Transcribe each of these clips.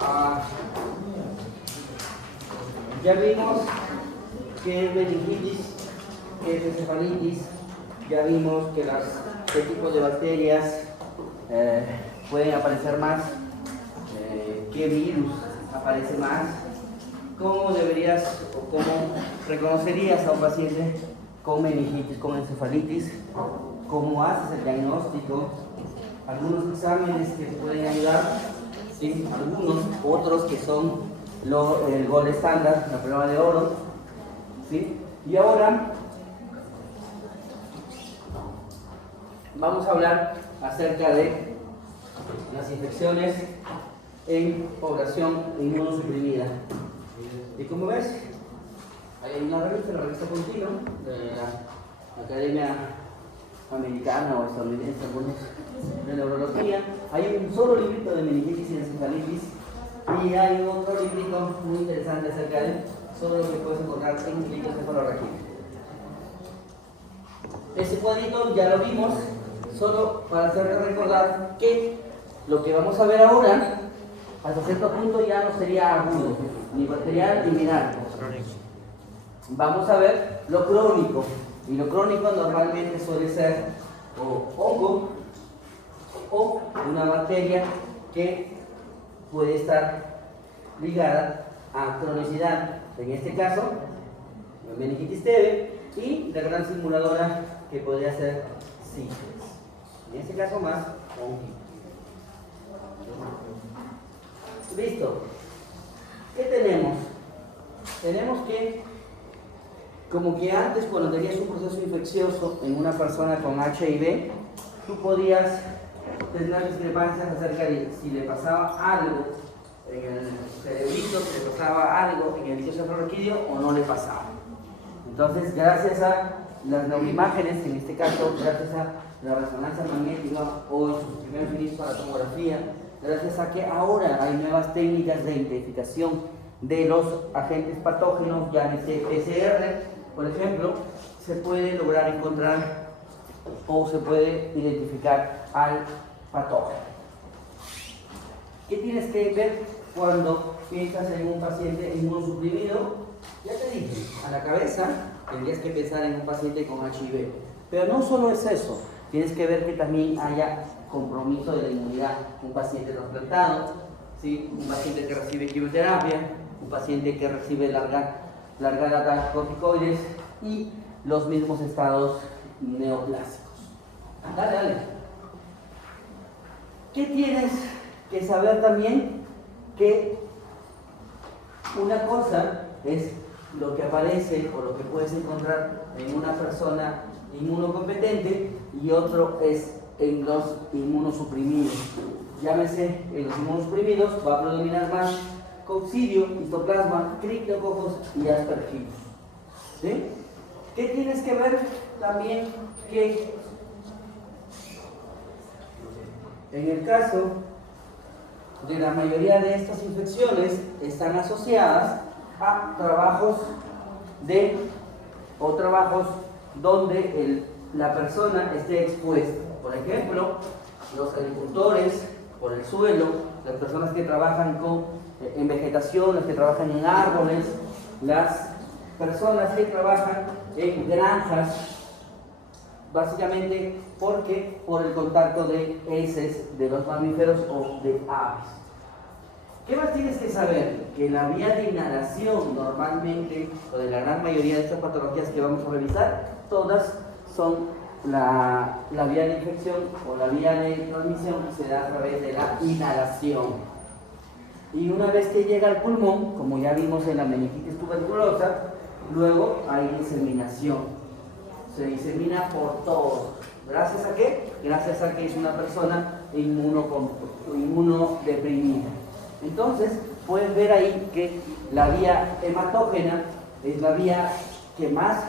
Ah, ya vimos que es meningitis, que es encefalitis, ya vimos que qué tipo de bacterias pueden aparecer más, qué virus aparece más, cómo deberías o cómo reconocerías a un paciente con meningitis, con encefalitis, cómo haces el diagnóstico, algunos exámenes que te pueden ayudar, ¿sí? Algunos, otros que son el gold estándar, la prueba de oro, ¿sí? Y ahora vamos a hablar acerca de las infecciones en población inmunosuprimida. Y como ves, hay una revista, la revista Continua, de la Academia Americana o estadounidense, algunos de neurología. Hay un solo librito de meningitis y encefalitis, y hay otro librito muy interesante acerca de sobre lo que puedes encontrar en clicocefalorraquídeo. Este cuadrito ya lo vimos, solo para hacerles recordar que lo que vamos a ver ahora, hasta cierto punto ya no sería agudo, ni bacterial ni viral. Vamos a ver lo crónico, y lo crónico normalmente suele ser o hongo o una bacteria que puede estar ligada a cronicidad, en este caso la meningitis TB, y la gran simuladora que podría ser sífilis, en este caso más hongo. Listo. ¿Qué tenemos? Tenemos que, como que antes, cuando tenías un proceso infeccioso en una persona con HIV, tú podías tener discrepancias acerca de si le pasaba algo en el cerebrito, si le pasaba algo en el clicocefalorraquídeo o no le pasaba. Entonces, gracias a las neuroimágenes, en este caso, gracias a la resonancia magnética o en sus primeros inicios a la tomografía, gracias a que ahora hay nuevas técnicas de identificación de los agentes patógenos, llámese PCR, por ejemplo, se puede lograr encontrar o se puede identificar al patógeno. ¿Qué tienes que ver cuando piensas en un paciente inmunosuprimido? Ya te dije, a la cabeza tendrías que pensar en un paciente con HIV. Pero no solo es eso, tienes que ver que también haya compromiso de la inmunidad. Un paciente trasplantado, ¿sí? Un paciente que recibe quimioterapia, un paciente que recibe largada corticoides y los mismos estados neoplásicos. Dale. ¿Qué tienes que saber también? Que una cosa es lo que aparece o lo que puedes encontrar en una persona inmunocompetente y otro es en los inmunosuprimidos. Llámese, en los inmunosuprimidos va a predominar más coccidio, histoplasma, criptococos y aspergillus. ¿Sí? ¿Qué tienes que ver también? Que en el caso de la mayoría de estas infecciones están asociadas a trabajos donde la persona esté expuesta. Por ejemplo, los agricultores por el suelo, las personas que trabajan en vegetación, las que trabajan en árboles, las personas que trabajan en granjas, básicamente por el contacto de heces de los mamíferos o de aves. ¿Qué más tienes que saber? Que la vía de inhalación normalmente, o de la gran mayoría de estas patologías que vamos a revisar, todas son la vía de infección o la vía de transmisión se da a través de la inhalación. Y una vez que llega al pulmón, como ya vimos en la meningitis tuberculosa, luego hay diseminación. Se disemina por todo. ¿Gracias a qué? Gracias a que es una persona inmunodeprimida. Entonces, puedes ver ahí que la vía hematógena es la vía que más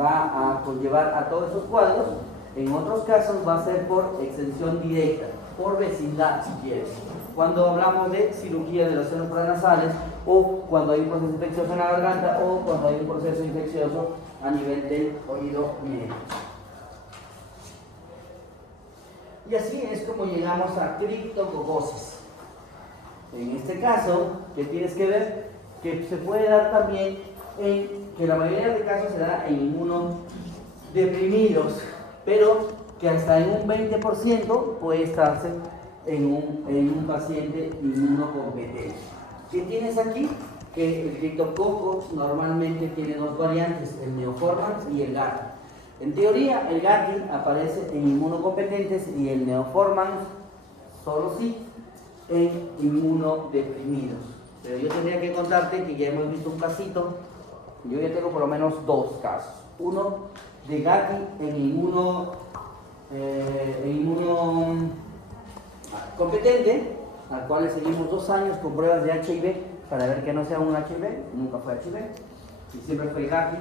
va a conllevar a todos esos cuadros. En otros casos va a ser por extensión directa, por vecindad si quieres. Cuando hablamos de cirugía de los senos paranasales, o cuando hay un proceso infeccioso en la garganta, o cuando hay un proceso infeccioso a nivel del oído medio. Y así es como llegamos a criptococosis. En este caso, ¿qué tienes que ver? Que se puede dar también que la mayoría de casos se da en inmunodeprimidos, pero que hasta en un 20% puede estarse en un paciente inmunocompetente. ¿Qué tienes aquí? Que el criptococo normalmente tiene dos variantes, el neoformans y el GARDI. En teoría, el GARDI aparece en inmunocompetentes y el neoformans solo sí en inmunodeprimidos. Pero yo tendría que contarte que ya hemos visto un casito, yo ya tengo por lo menos dos casos. Uno de GARDI en inmunocompetente, al cual le seguimos 2 años con pruebas de HIV para ver que no sea un HIV, nunca fue HIV, y siempre fue GARDI.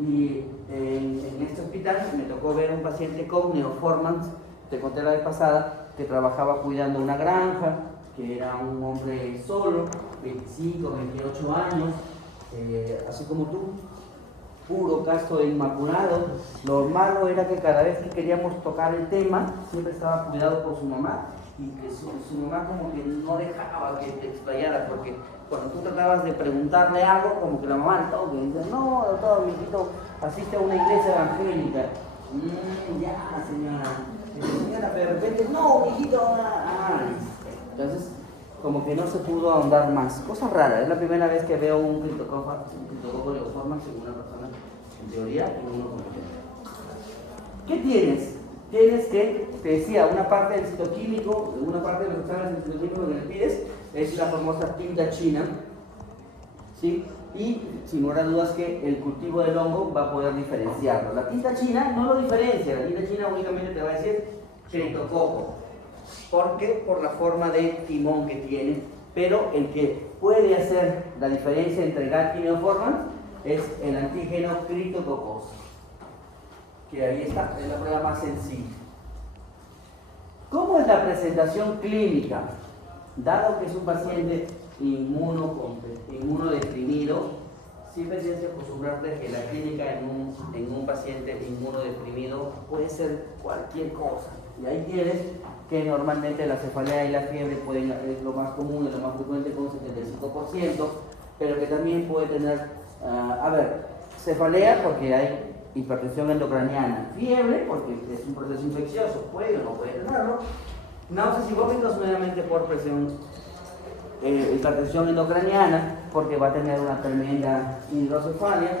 Y en este hospital me tocó ver un paciente con neoformans, te conté la vez pasada, que trabajaba cuidando una granja, que era un hombre solo, 25, 28 años, así como tú, puro, casto e inmaculado. Lo malo era que cada vez que queríamos tocar el tema, siempre estaba cuidado por su mamá, y que su mamá como que no dejaba que te explayara, porque cuando tú tratabas de preguntarle algo, como que la mamá al toque dice, no, doctor, mi hijito asiste a una iglesia evangélica. Ya, señora, pero de repente, no, mi hijito, entonces, como que no se pudo ahondar más. Cosa rara, es la primera vez que veo un criptococo neoformans en una persona, en teoría, en uno competente. ¿Qué tienes? Tienes que, te decía, una parte del citoquímico, una parte de los exámenes del citoquímico que le pides, es la famosa tinta china, ¿sí? Y sin lugar a dudas que el cultivo del hongo va a poder diferenciarlo. La tinta china no lo diferencia, la tinta china únicamente te va a decir criptococo. ¿Por qué? Por la forma de timón que tiene, pero el que puede hacer la diferencia entre GARDI y neoformans es el antígeno criptococoso, que ahí está, es la prueba más sencilla. ¿Cómo es la presentación clínica? Dado que es un paciente inmunodeprimido, siempre tienes que acostumbrarte que la clínica en un paciente inmunodeprimido puede ser cualquier cosa. Y ahí tienes que normalmente la cefalea y la fiebre es lo más común, es lo más frecuente con un 75%, pero que también puede tener, cefalea porque hay hipertensión endocraniana, fiebre porque es un proceso infeccioso, puede o no puede tenerlo, náuseas y vómitos meramente por presión, hipertensión endocraniana porque va a tener una tremenda hidrocefalia,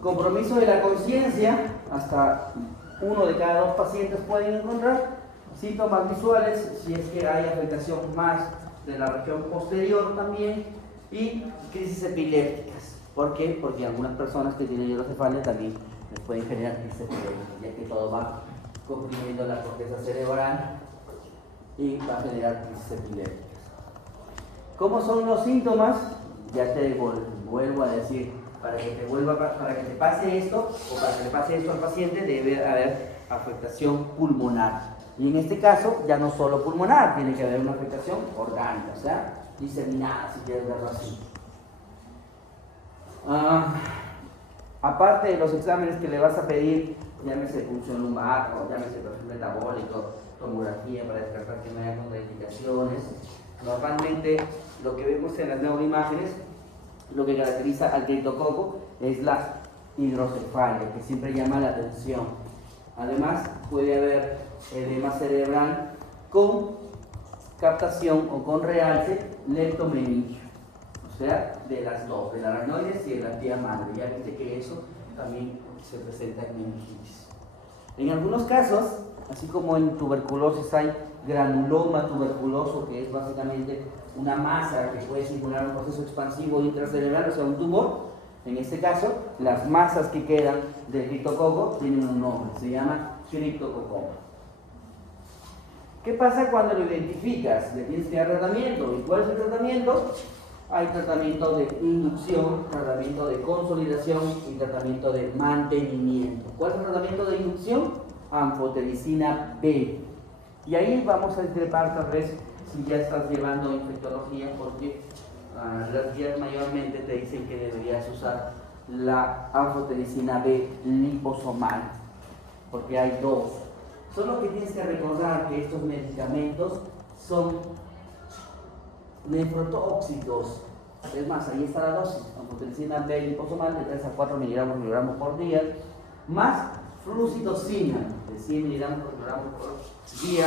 compromiso de la conciencia, hasta 1 de cada 2 pacientes pueden encontrar síntomas visuales si es que hay afectación más de la región posterior también, y crisis epilépticas. ¿Por qué? Porque algunas personas que tienen hidrocefalia también les pueden generar crisis epilépticas, ya que todo va comprimiendo la corteza cerebral y va a generar crisis epilépticas. ¿Cómo son los síntomas? Ya te vuelvo a decir, para que te pase esto o para que le pase esto al paciente debe haber afectación pulmonar. Y en este caso ya no solo pulmonar, tiene que haber una afectación orgánica, o sea, diseminada, si quieres verlo así. Aparte de los exámenes que le vas a pedir, llámese función lumbar, o llámese perfil metabólico, tomografía para descartar que no haya contraindicaciones, normalmente lo que vemos en las neuroimágenes, lo que caracteriza al criptococo es la hidrocefalia, que siempre llama la atención. Además, puede haber edema cerebral con captación o con realce leptomeningio, o sea, de las dos, de la aracnoides y de la tía madre. Ya viste que eso también se presenta en meningitis. En algunos casos, así como en tuberculosis hay granuloma tuberculoso, que es básicamente una masa que puede simular un proceso expansivo intracerebral, o sea, un tumor. En este caso, las masas que quedan del criptococo tienen un nombre, se llama criptococoma. ¿Qué pasa cuando lo identificas? Le tienes que dar tratamiento. ¿Y cuál es el tratamiento? Hay tratamiento de inducción, tratamiento de consolidación y tratamiento de mantenimiento. ¿Cuál es el tratamiento de inducción? Anfotericina B. Y ahí vamos a discrepar tal vez si ya estás llevando infectología, porque las guías mayormente te dicen que deberías usar la anfotericina B liposomal, porque hay dos. Solo que tienes que recordar que estos medicamentos son nefrotóxicos. Es más, ahí está la dosis, anfotericina B liposomal de 3 a 4 miligramos por día, más flucitocina de 100 miligramos por día.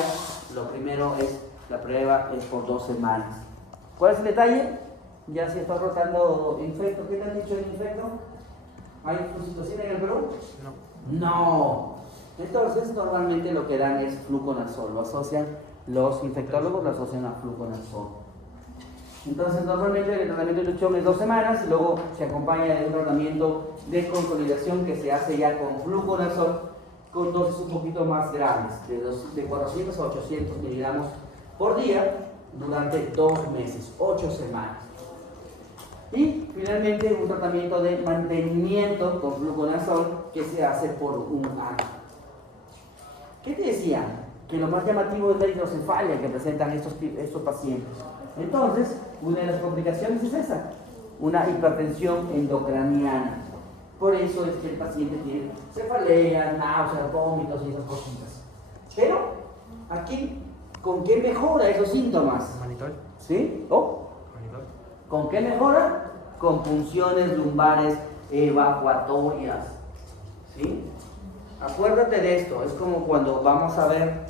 Lo primero es, la prueba es por 2 semanas. ¿Cuál es el detalle? Ya si estás rotando infecto, ¿qué te han dicho del infecto? ¿Hay flucitocina en el Perú? No. Entonces, normalmente lo que dan es fluconazol, lo asocian, los infectólogos lo asocian a fluconazol. Entonces, normalmente el tratamiento de inducción es 2 semanas y luego se acompaña de un tratamiento de consolidación que se hace ya con fluconazol con dosis un poquito más grandes, de 400 a 800 miligramos por día durante 2 meses, 8 semanas. Y finalmente un tratamiento de mantenimiento con fluconazol que se hace por 1 año. ¿Qué te decía? Que lo más llamativo es la hidrocefalia que presentan estos pacientes. Entonces, una de las complicaciones es esa, una hipertensión endocraniana. Por eso es que el paciente tiene cefaleas, náuseas, vómitos y esas cositas. Pero, aquí, ¿con qué mejora esos síntomas? Manitol. ¿Sí? ¿Oh? Manitol. ¿Con qué mejora? Con punciones lumbares evacuatorias. ¿Sí? Acuérdate de esto, es como cuando vamos a ver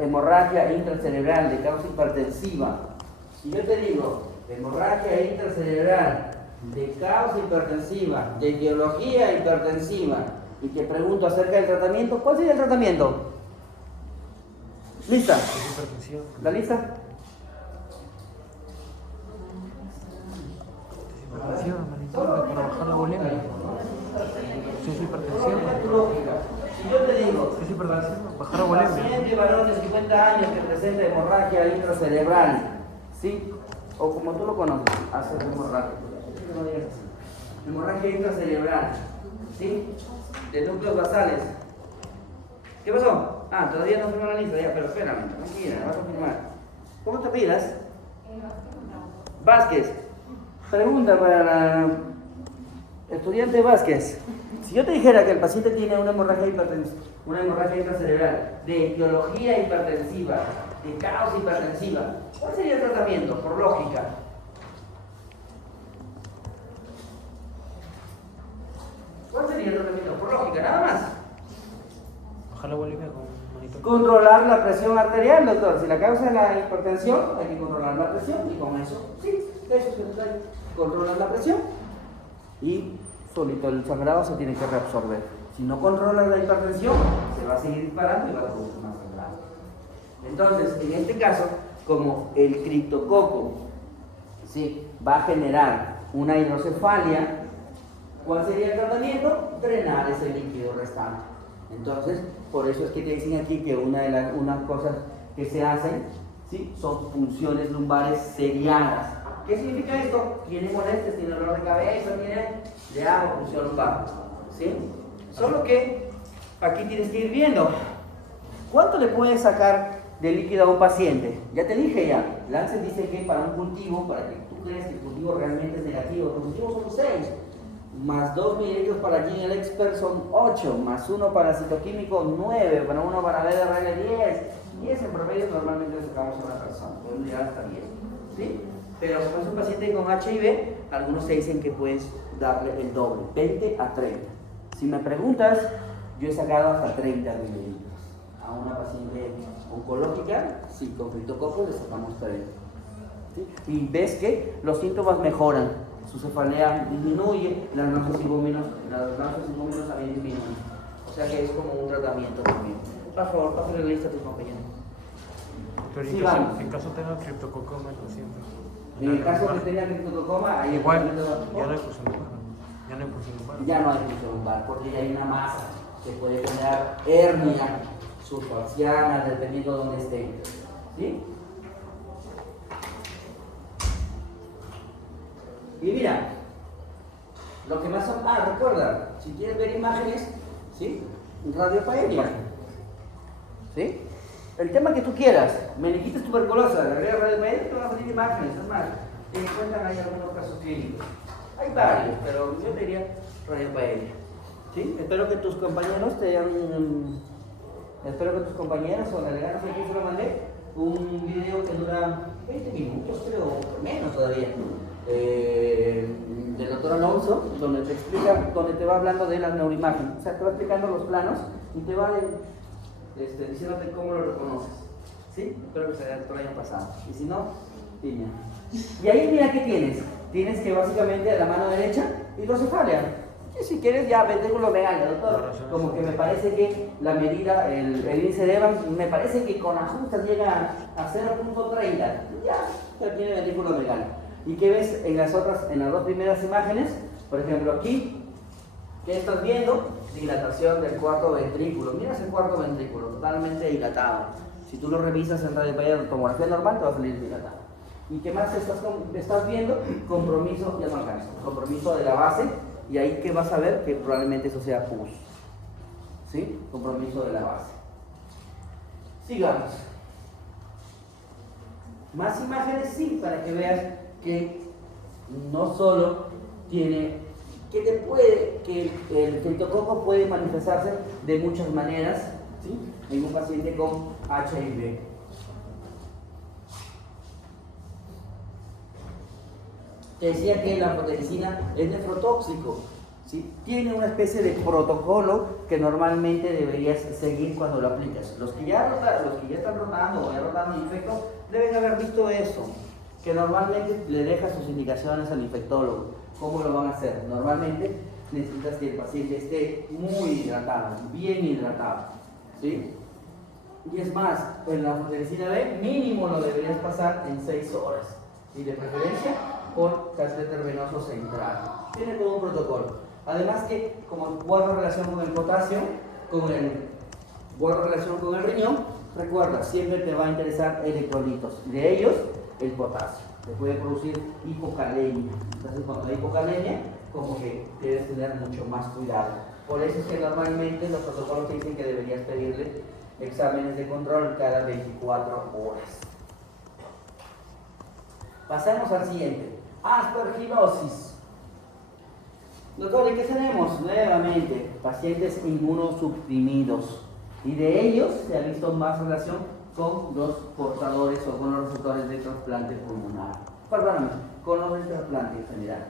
hemorragia intracerebral de causa hipertensiva. Si yo te digo hemorragia intracerebral de causa hipertensiva, de etiología hipertensiva, y te pregunto acerca del tratamiento, ¿cuál sería el tratamiento? ¿Lista? ¿La lista? Para bajar la bulimia. Si es hipertensión. Si yo te digo, Si es hipertensión, bajar la bulimia. paciente varón de 50 años que presenta hemorragia intracerebral, ¿sí? O como tú lo conoces, hace hemorragia. No digas así. Hemorragia intracerebral, ¿sí? De núcleos basales. ¿Qué pasó? Ah, todavía no firmó la lista, ya, pero espérame, tranquila, vas a firmar. ¿Cómo te pidas? Vázquez. Pregunta para la estudiante Vázquez. Si yo te dijera que el paciente tiene una hemorragia intracerebral de etiología hipertensiva, de causa hipertensiva, ¿cuál sería el tratamiento? Por lógica. ¿Cuál sería el tratamiento? Por lógica, nada más. Bajar la bulimia con manitol. Controlar la presión arterial, doctor. Si la causa es la hipertensión, hay que controlar la presión y con eso, sí, eso es lo que hay. Controlar la presión y solito el sangrado se tiene que reabsorber. Si no controlas la hipertensión, se va a seguir disparando y va a producir más sangrado. Entonces, en este caso, como el criptococo, ¿sí?, va a generar una hidrocefalia, ¿cuál sería el tratamiento? Drenar ese líquido restante. Entonces, por eso es que te dicen aquí que unas cosas que se hacen, ¿sí?, son punciones lumbares seriadas. ¿Qué significa esto? Tiene molestias, tiene dolor de cabeza, le hago punción lumbar. ¿Sí? Solo que aquí tienes que ir viendo cuánto le puedes sacar de líquido a un paciente. Ya te dije ya, Lancet dice que para un cultivo, para que tú creas que el cultivo realmente es negativo, los cultivos son 6, más 2 mililitros para Gene Expert son 8, más 1 para citoquímico 9, para 1 para BDRL 10. 10 en promedio normalmente le sacamos a una persona, podemos llegar hasta 10. ¿Sí? Pero como es un paciente con HIV, algunos te dicen que puedes darle el doble, 20 a 30. Si me preguntas, yo he sacado hasta 30 mililitros. A una paciente oncológica, sí, con criptococo le sacamos 30. ¿Sí? Y ves que los síntomas mejoran, su cefalea disminuye, las náuseas y vómitos también disminuyen. O sea que es como un tratamiento también. Por favor, pásale la lista a tus compañeros. Pero Sí, vamos. en caso tenga criptococoma, lo siento. En el caso que tenga criptococoma, ahí Igual, el ya no hay pulsión lumbar. Ya no hay pulsión lumbar. ya no hay pulsión lumbar, porque ya hay una masa que puede generar hernia subfaciana, dependiendo de dónde esté. ¿Sí? Y mira, lo que más son. Ah, recuerda, si quieres ver imágenes, ¿sí? Radiopaelia. ¿Sí? El tema que tú quieras, meningitis tuberculosa, la radiopaelia, te van a salir imágenes, es más, te encuentran ahí algunos casos clínicos. Hay varios, pero yo te diría radiopaelia. ¿Sí? Espero que tus compañeros te hayan. Espero que tus compañeros o delegados aquí se lo mandé, un video que dura 20 minutos, creo, menos todavía, del doctor Alonso, donde te explica, donde te va hablando de las neuroimágenes. O sea, te va explicando los planos y te va diciéndote cómo lo reconoces. ¿Sí? Espero que se haya pasado. Y si no, dime. Y ahí mira qué tienes. Tienes que básicamente la mano derecha hidrocefalia. Y si quieres ya ventrículo legal, doctor. Como que me parece que la medida, el índice de Evans, me parece que con ajustes llega a 0.30. Ya tiene ventrículo legal. ¿Y qué ves en las dos primeras imágenes? Por ejemplo, aquí, ¿qué estás viendo? Dilatación del cuarto ventrículo. Miras el cuarto ventrículo, totalmente dilatado. Si tú lo revisas en tomografía normal, te va a salir dilatado. ¿Y qué más estás viendo? Compromiso, ya no alcanzo, compromiso de la base, y ahí que vas a ver que probablemente eso sea pus. ¿Sí? Compromiso de la base. Sigamos. Más imágenes, sí, para que veas que no solo tiene, que el criptococo puede manifestarse de muchas maneras, ¿sí? En un paciente con HIV. Te decía que la proteicina es nefrotóxico, ¿sí? Tiene una especie de protocolo que normalmente deberías seguir cuando lo aplicas. Los que ya están rotando o ya rotando el infecto deben haber visto eso, que normalmente le dejas sus indicaciones al infectólogo. ¿Cómo lo van a hacer? Normalmente necesitas que el paciente esté muy hidratado, bien hidratado, ¿sí? Y es más, en la proteicina B mínimo lo deberías pasar en 6 horas, y de preferencia por catéter venoso central. Tiene todo un protocolo. Además que, como guarda relación con el potasio, guarda relación con el riñón, recuerda, siempre te va a interesar electrolitos. De ellos, el potasio. Te puede producir hipocalemia. Entonces, cuando hay hipocalemia, como que debes tener mucho más cuidado. Por eso es que normalmente los protocolos te dicen que deberías pedirle exámenes de control cada 24 horas. Pasemos al siguiente. Aspergilosis. Doctor, ¿y qué tenemos? Nuevamente, pacientes inmunosuprimidos. Y de ellos se ha visto más relación con los portadores o con los receptores de trasplante pulmonar. Perdóname, con los del trasplante en general.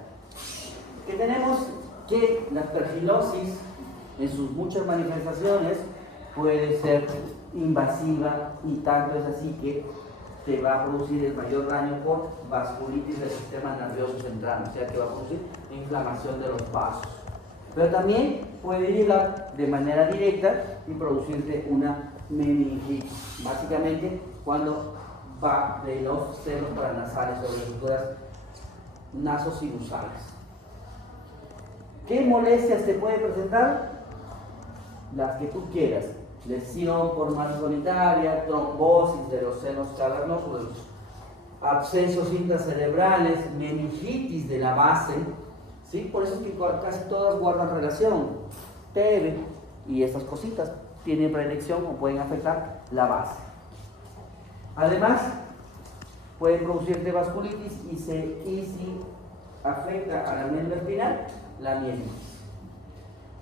Que tenemos que la aspergilosis, en sus muchas manifestaciones, puede ser invasiva, y tanto es así que te va a producir el mayor daño por vasculitis del sistema nervioso central, o sea que va a producir inflamación de los vasos. Pero también puede llegar de manera directa y producirte una meningitis, básicamente cuando va de los senos paranasales o de las estructuras nasosinusales. ¿Qué molestias te puede presentar? Las que tú quieras. Lesión por masa solitaria, trombosis de los senos cavernosos, de los abscesos intracerebrales, meningitis de la base, ¿sí? Por eso es que casi todas guardan relación. TB y estas cositas tienen predilección o pueden afectar la base. Además, pueden producirte vasculitis y si afecta a la médula espinal, la mielitis.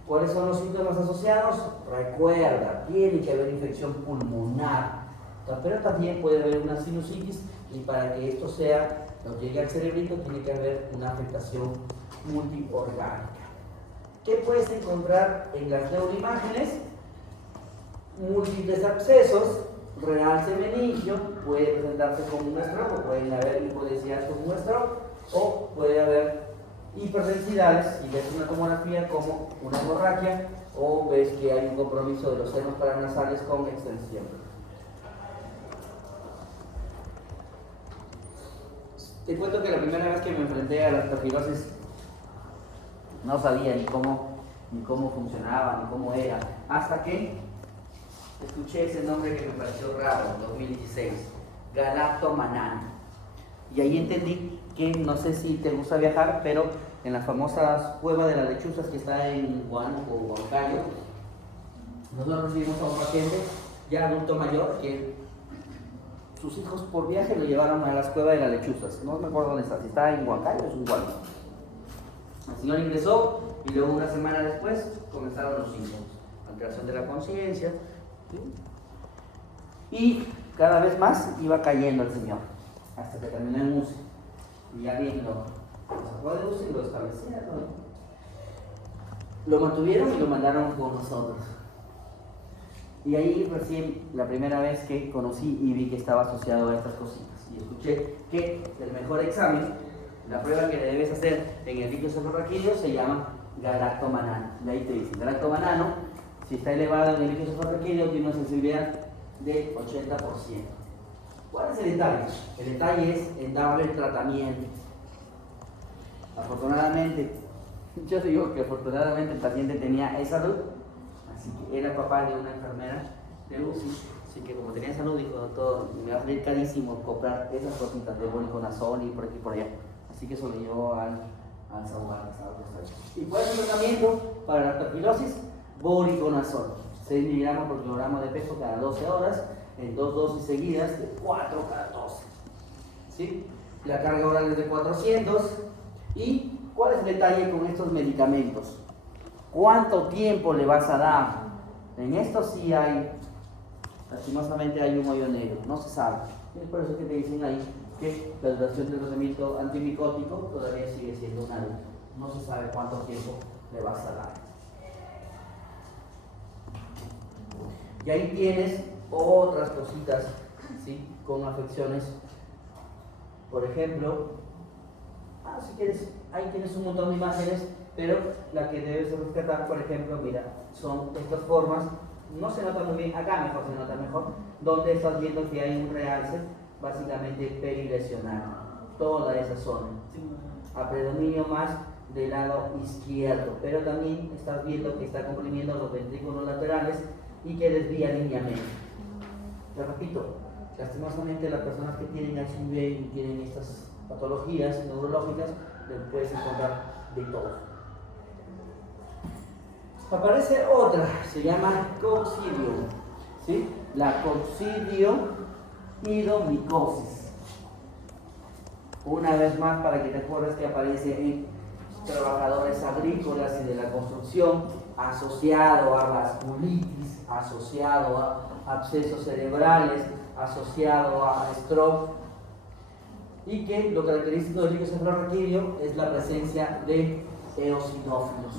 ¿Cuáles son los síntomas asociados? Recuerda, tiene que haber infección pulmonar, pero también puede haber una sinusitis, y para que esto nos llegue al cerebrito, tiene que haber una afectación multiorgánica. ¿Qué puedes encontrar en las neuroimágenes? Múltiples abscesos, realce meningio, puede presentarse como un stroke, o pueden haber hipodensidades como un stroke, o puede haber hiperdensidades y ves una tomografía como una hemorragia, o ves que hay un compromiso de los senos paranasales con extensión. Te cuento que la primera vez que me enfrenté a la aspergilosis no sabía ni cómo funcionaba, ni cómo era, hasta que escuché ese nombre que me pareció raro en 2016, galactomannan. Y ahí entendí que, no sé si te gusta viajar, pero en la famosa cueva de las lechuzas que está en Huánuco o Huancayo, nosotros recibimos a un paciente ya adulto mayor que sus hijos por viaje lo llevaron a las cuevas de las lechuzas. No me acuerdo dónde está, si está en Huancayo o es en Huánuco. El señor ingresó y luego una semana después comenzaron los síntomas: alteración de la conciencia, ¿sí? Y cada vez más iba cayendo el señor, hasta que terminó en UCI. Y alguien lo sacó de UCI y lo establecieron. Lo mantuvieron y lo mandaron con nosotros. Y ahí recién la primera vez que conocí y vi que estaba asociado a estas cositas. Y escuché que el mejor examen, la prueba que le debes hacer en el líquido cefalorraquídeo se llama galactomanano. De ahí te dice, galactomanano, si está elevado en el líquido cefalorraquídeo, tiene una sensibilidad de 80%. ¿Cuál es el detalle? El detalle es en darle el tratamiento. Afortunadamente, yo digo que afortunadamente el paciente tenía salud, así que era papá de una enfermera de UCI, así que como tenía salud, dijo, doctor, me va a salir carísimo comprar esas cositas de voriconazol y por aquí y por allá. Así que eso lo llevó al Zaguán. ¿Y cuál es el tratamiento para la leptospirosis? Voriconazol, 6 miligramos por kilogramo de peso cada 12 horas, en 2 dosis seguidas de 4 cada 12. ¿Sí? La carga oral es de 400. ¿Y cuál es el detalle con estos medicamentos? ¿Cuánto tiempo le vas a dar? En esto sí hay, lastimosamente hay un hoyo negro, no se sabe. Es por eso que te dicen ahí que la duración del tratamiento antimicótico todavía sigue siendo un año. No se sabe cuánto tiempo le vas a dar. Y ahí tienes otras cositas, ¿sí? Con afecciones. Por ejemplo, si quieres, ahí tienes un montón de imágenes, pero la que debes rescatar, por ejemplo, mira, son estas formas, no se nota muy bien, acá mejor se nota mejor, donde estás viendo que hay un realce, básicamente perilesional, toda esa zona, a predominio más del lado izquierdo, pero también estás viendo que está comprimiendo los ventrículos laterales y que desvía lineamiento. Te repito, lastimosamente las personas que tienen HIV y tienen estas patologías neurológicas, les puedes encontrar de todo. Aparece otra, se llama coccidio, ¿sí? La coccidioidomicosis. Una vez más, para que te acuerdes que aparece en trabajadores agrícolas y de la construcción, asociado a vasculitis, asociado a abscesos cerebrales, asociado a stroke, y que lo característico del líquido cefalorraquídeo es la presencia de eosinófilos,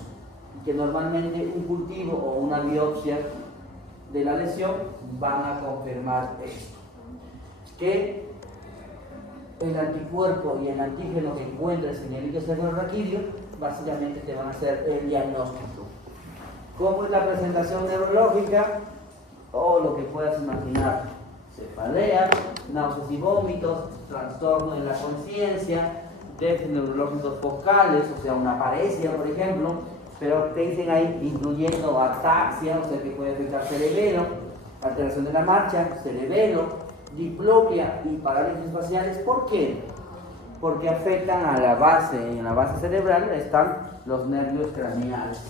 y que normalmente un cultivo o una biopsia de la lesión van a confirmar esto, que el anticuerpo y el antígeno que encuentres en el líquido cefalorraquídeo básicamente te van a hacer el diagnóstico. ¿Cómo es la presentación neurológica? O lo que puedas imaginar: cefalea, náuseas y vómitos, trastorno en la conciencia, déficits neurológicos focales, o sea, una paresia, por ejemplo, pero te dicen ahí, incluyendo ataxia, o sea, que puede afectar cerebelo, alteración de la marcha, cerebelo, diplopia y parálisis faciales. ¿Por qué? Porque afectan a la base, en la base cerebral están los nervios craneales.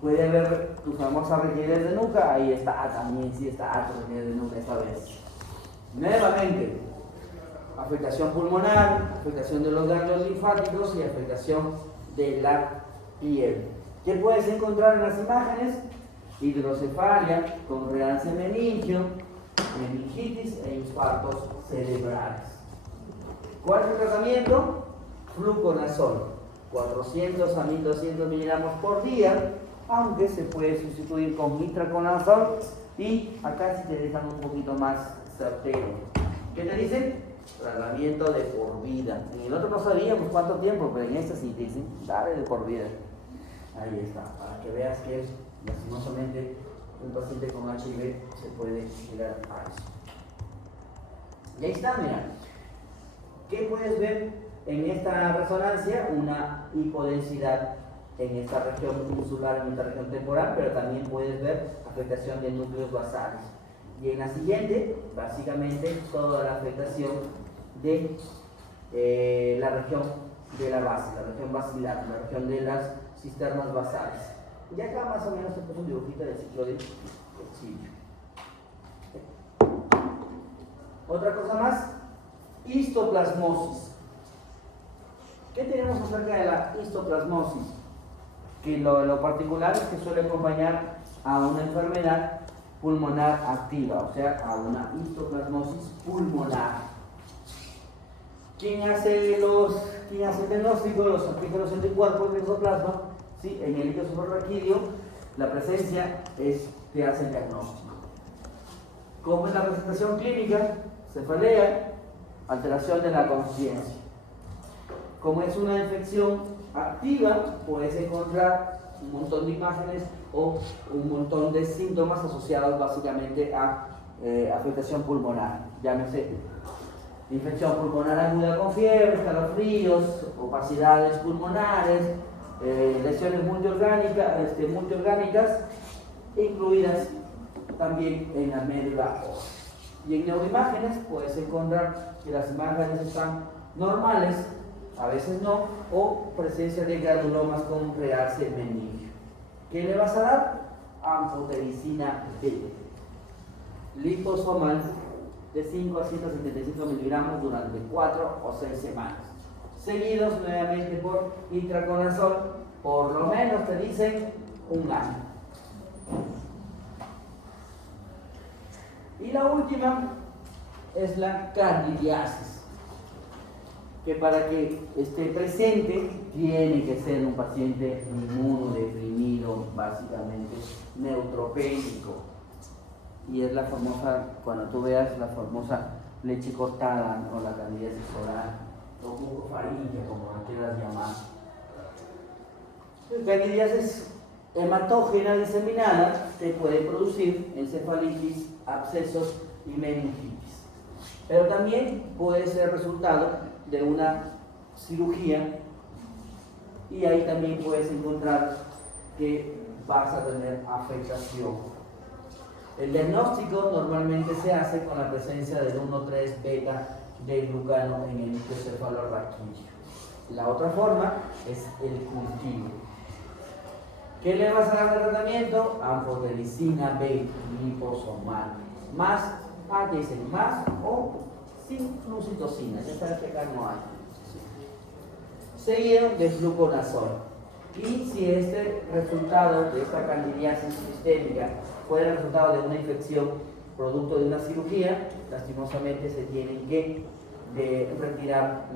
Puede haber tu famosa rigidez de nuca, ahí está, también sí está tu rigidez de nuca esta vez. Nuevamente, afectación pulmonar, afectación de los ganglios linfáticos y afectación de la piel. ¿Qué puedes encontrar en las imágenes? Hidrocefalia con realce meningio, meningitis e infartos cerebrales. ¿Cuál es el tratamiento? Fluconazol, 400 a 1200 miligramos por día, aunque se puede sustituir con itraconazol, y acá sí te dejan un poquito más certero. ¿Qué te dicen? Tratamiento de por vida. En el otro no sabíamos cuánto tiempo, pero en este sí te dicen, dale de por vida. Ahí está, para que veas que lastimosamente un paciente con HIV se puede llegar a eso. Y ahí está, mira. ¿Qué puedes ver en esta resonancia? Una hipodensidad en esta región insular, en esta región temporal, pero también puedes ver afectación de núcleos basales. Y en la siguiente, básicamente, toda la afectación de la región de la base, la región basilar, la región de las cisternas basales. Y acá más o menos se puso un dibujito del ciclo de coccidio. Otra cosa más, histoplasmosis. ¿Qué tenemos acerca de la histoplasmosis? Que lo particular es que suele acompañar a una enfermedad pulmonar activa, o sea, a una histoplasmosis pulmonar. ¿Quién hace el diagnóstico? Los aplica los anticuerpos del exoplasma, ¿sí? En el líquido suprarraquídeo, la presencia te hace el diagnóstico. ¿Cómo es la presentación clínica? Cefalea, alteración de la conciencia. Como es una infección activa, puedes encontrar un montón de imágenes o un montón de síntomas asociados básicamente a afectación pulmonar. Llámese infección pulmonar aguda con fiebre, escalofríos, opacidades pulmonares, lesiones multiorgánicas, incluidas también en la médula ósea. Y en neuroimágenes puedes encontrar que las imágenes están normales, a veces no, o presencia de granulomas con realce meningio. ¿Qué le vas a dar? Anfotericina B, liposomal, de 5 a 175 miligramos durante 4 o 6 semanas, seguidos nuevamente por itraconazol, por lo menos te dicen un año. Y la última es la candidiasis, que para que esté presente tiene que ser un paciente inmunodeprimido, básicamente neutropénico. Y es la famosa, cuando tú veas la famosa leche cortada, o la candidiasis oral, o mucofaringia, como la quieras llamar. La candidiasis hematógena diseminada te puede producir encefalitis, abscesos y meningitis. Pero también puede ser resultado de una cirugía, y ahí también puedes encontrar que vas a tener afectación. El diagnóstico normalmente se hace con la presencia del 1,3 beta del glucano en el núcleo cefalorraquídeo. La otra forma es el cultivo. ¿Qué le vas a dar de tratamiento? Anfotericina B liposomal. Más o sin flucitocina. Ya sabes que acá no hay. Seguido de fluconazol. Y si este resultado de esta candidiasis sistémica fue el resultado de una infección producto de una cirugía, lastimosamente se tienen que retirar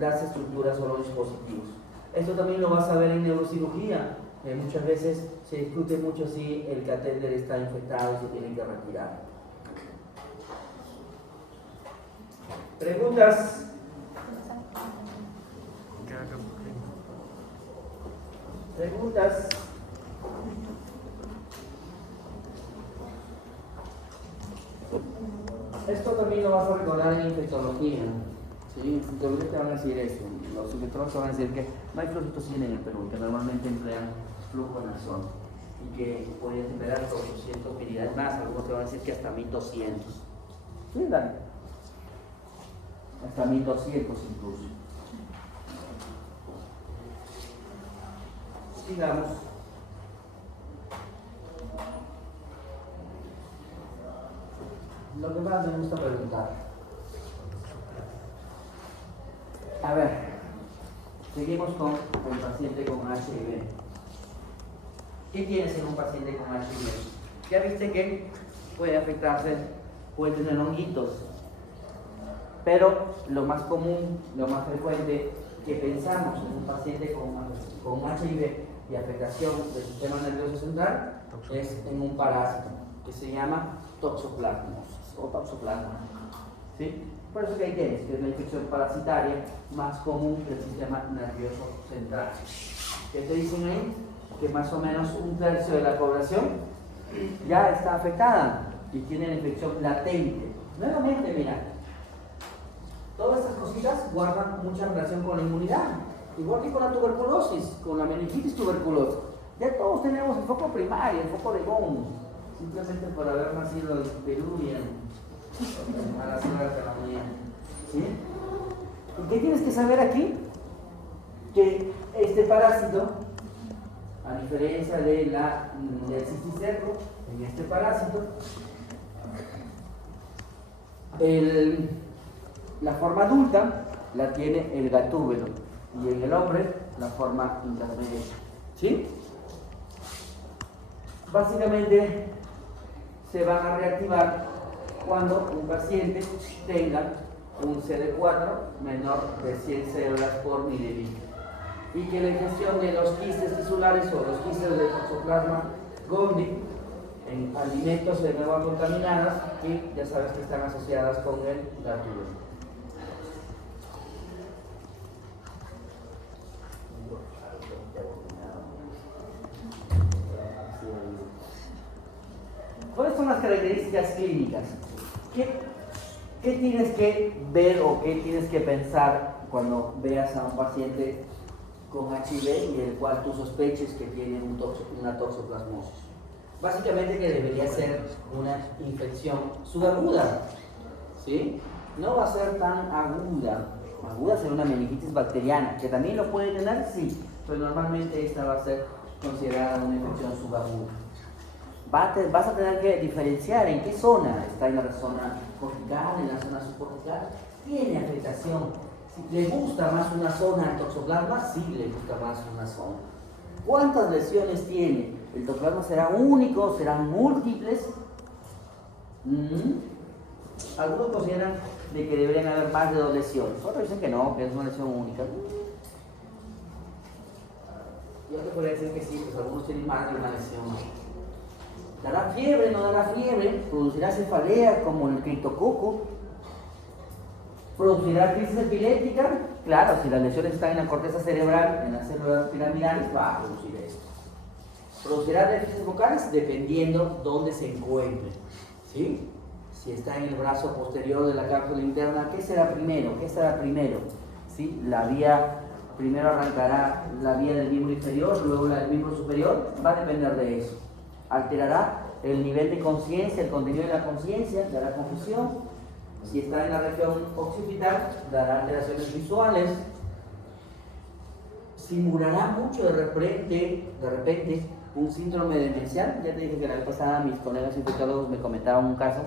las estructuras o los dispositivos. Esto también lo vas a ver en neurocirugía. Muchas veces se discute mucho si el catéter está infectado y se tiene que retirar. ¿Preguntas? ¿Preguntas? Esto también lo vas a recordar en infectología. ¿Sí? En infectología te van a decir eso. Los infectólogos te van a decir que no hay flucitocina en el Perú, que normalmente emplean fluconazol y que puedes emplear hasta 800 miligramos más. Algunos te van a decir que hasta 1200. ¿Sí, Dani? Hasta 1200 incluso. Sigamos. Lo que más me gusta preguntar. A ver, seguimos con el paciente con HIV. ¿Qué tienes en un paciente con HIV? Ya viste que puede afectarse, puede tener honguitos, pero lo más común, lo más frecuente que pensamos en un paciente con HIV y afectación del sistema nervioso central es en un parásito que se llama toxoplasmosis o toxoplasma. ¿Sí? Por eso que ahí tienes, que es la infección parasitaria más común del sistema nervioso central. ¿Qué te dicen ahí? Que más o menos 1/3 de la población ya está afectada y tiene la infección latente. Nuevamente, mira, todas estas cositas guardan mucha relación con la inmunidad, igual que con la tuberculosis, con la meningitis tuberculosa. Ya todos tenemos el foco primario, el foco de Gón, simplemente por haber nacido en Perú y a la ciudad de la Unión. ¿Sí? ¿Y qué tienes que saber aquí? Que este parásito, a diferencia del cisticerco, en este parásito, la forma adulta la tiene el gatúbelo y en el hombre la forma intermedia. ¿Sí? básicamente se van a reactivar cuando un paciente tenga un CD4 menor de 100 células por mililitro y que la ingestión de los quistes tisulares o los quistes de toxoplasma gondii en alimentos de nuevo contaminadas, que ya sabes que están asociadas con el gatúbero. ¿Cuáles son las características clínicas? ¿Qué tienes que ver o qué tienes que pensar cuando veas a un paciente con HIV y el cual tú sospeches que tiene una toxoplasmosis? Básicamente que debería ser una infección subaguda, ¿sí? No va a ser tan aguda. Aguda será una meningitis bacteriana, que también lo puede tener, sí, pero normalmente esta va a ser considerada una infección subaguda. Vas a tener que diferenciar en qué zona está, en la zona cortical, en la zona subcortical. Tiene afectación. Si le gusta más una zona al toxoplasma, sí le gusta más una zona. ¿Cuántas lesiones tiene? ¿El toxoplasma será único? ¿Serán múltiples? Algunos consideran de que deberían haber más de 2 lesiones. Otros dicen que no, que es una lesión única. Yo te podría decir que sí, pues algunos tienen más de una lesión. ¿Dará fiebre? ¿No dará fiebre? ¿Producirá cefalea como el criptococo? ¿Producirá crisis epiléptica? Claro, si las lesiones están en la corteza cerebral, en las células piramidales, va a producir esto. ¿Producirá déficits vocales? Dependiendo dónde se encuentre, ¿sí? Si está en el brazo posterior de la cápsula interna, ¿qué será primero? ¿Qué será primero? ¿Sí? Primero arrancará la vía del miembro inferior, luego la del miembro superior, va a depender de eso. Alterará el nivel de conciencia, el contenido de la conciencia, dará confusión. Si está en la región occipital, dará alteraciones visuales. Simulará mucho de repente un síndrome demencial. Ya te dije que la vez pasada mis colegas infectólogos me comentaban un caso,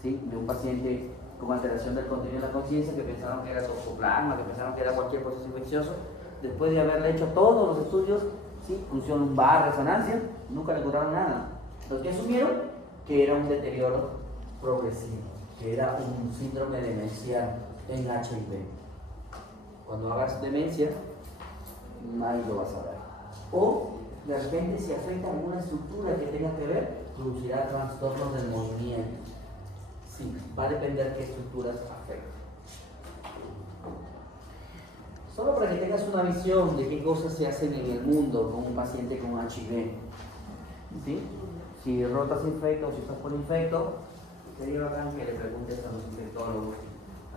¿sí?, de un paciente con alteración del contenido de la conciencia que pensaron que era toxoplasma, que pensaron que era cualquier proceso infeccioso. Después de haberle hecho todos los estudios, ¿sí?, función lumbar, resonancia, nunca le encontraron nada. Los que asumieron que era un deterioro progresivo, que era un síndrome demencial en HIV. Cuando hagas demencia, nadie lo vas a ver. O de repente, si afecta alguna estructura que tenga que ver, producirá trastornos del movimiento. Sí, va a depender qué estructuras afecten. Solo para que tengas una visión de qué cosas se hacen en el mundo con un paciente con HIV. ¿Sí? Si rotas infecto o si estás por infecto, sería bacán que le preguntes a los infectólogos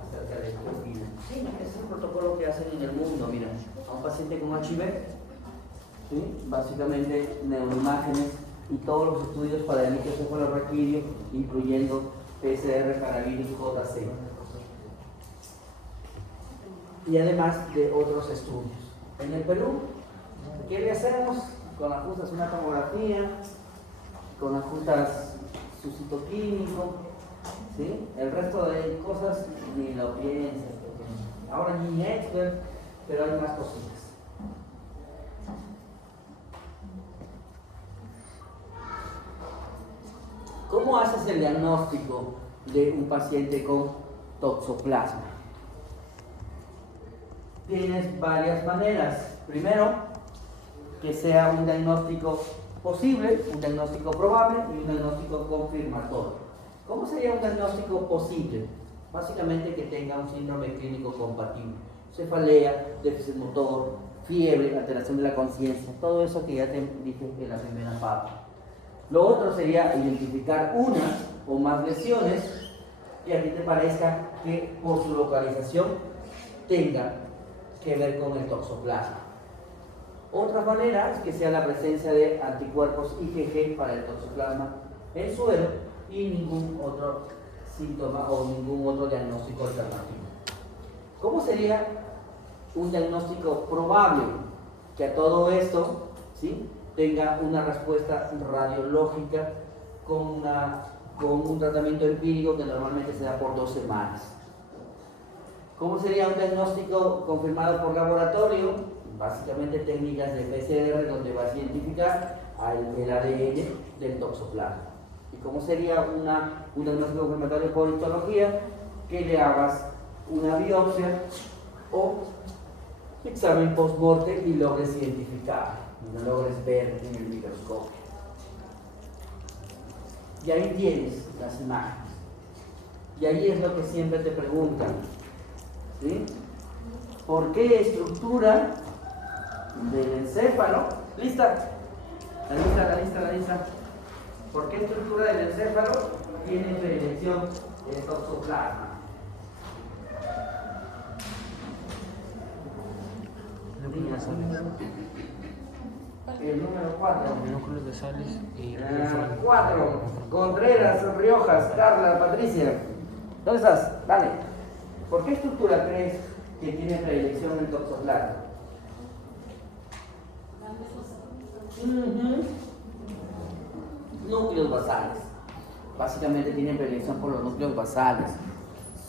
acerca de qué opinan. Sí, es el protocolo que hacen en el mundo. Mira, a un paciente con HIV, ¿sí?, básicamente neuroimágenes y todos los estudios para el microencefalorraquídeo, incluyendo PCR para virus JC. Y además de otros estudios. En el Perú, ¿qué le hacemos? Con ajustes una tomografía, con ajustes su citoquímico, ¿sí? El resto de cosas ni lo piensas. Ahora ni expert, pero hay más cositas. ¿Cómo haces el diagnóstico de un paciente con toxoplasma? Tienes varias maneras. Primero, que sea un diagnóstico posible, un diagnóstico probable y un diagnóstico confirmatorio. ¿Cómo sería un diagnóstico posible? Básicamente que tenga un síndrome clínico compatible. Cefalea, déficit motor, fiebre, alteración de la conciencia, todo eso que ya te dije en la primera parte. Lo otro sería identificar una o más lesiones que a ti te parezca que por su localización tenga que ver con el toxoplasma. Otra manera es que sea la presencia de anticuerpos IgG para el toxoplasma en suero y ningún otro síntoma o ningún otro diagnóstico alternativo. ¿Cómo sería un diagnóstico probable? Que a todo esto, ¿sí?, tenga una respuesta radiológica con un tratamiento empírico que normalmente se da por 2 semanas. ¿Cómo sería un diagnóstico confirmado por laboratorio? Básicamente técnicas de PCR donde vas a identificar el ADN del toxoplasma. ¿Y cómo sería un diagnóstico confirmatorio por histología? Que le hagas una biopsia o examen post-mortem y logres identificar, no logres ver en el microscopio. Y ahí tienes las imágenes. Y ahí es lo que siempre te preguntan, ¿sí? ¿Por qué estructura del encéfalo? ¿Lista? La lista. ¿Por qué estructura del encéfalo tiene predilección el toxoplasma? Núcleos basales. El número 4. Núcleos basales y 4. Contreras, Riojas, Carla, Patricia. ¿Dónde estás? Dale. ¿Por qué estructura crees que tiene predilección el toxoplasma? Núcleos basales. Básicamente tienen predilección por los núcleos basales.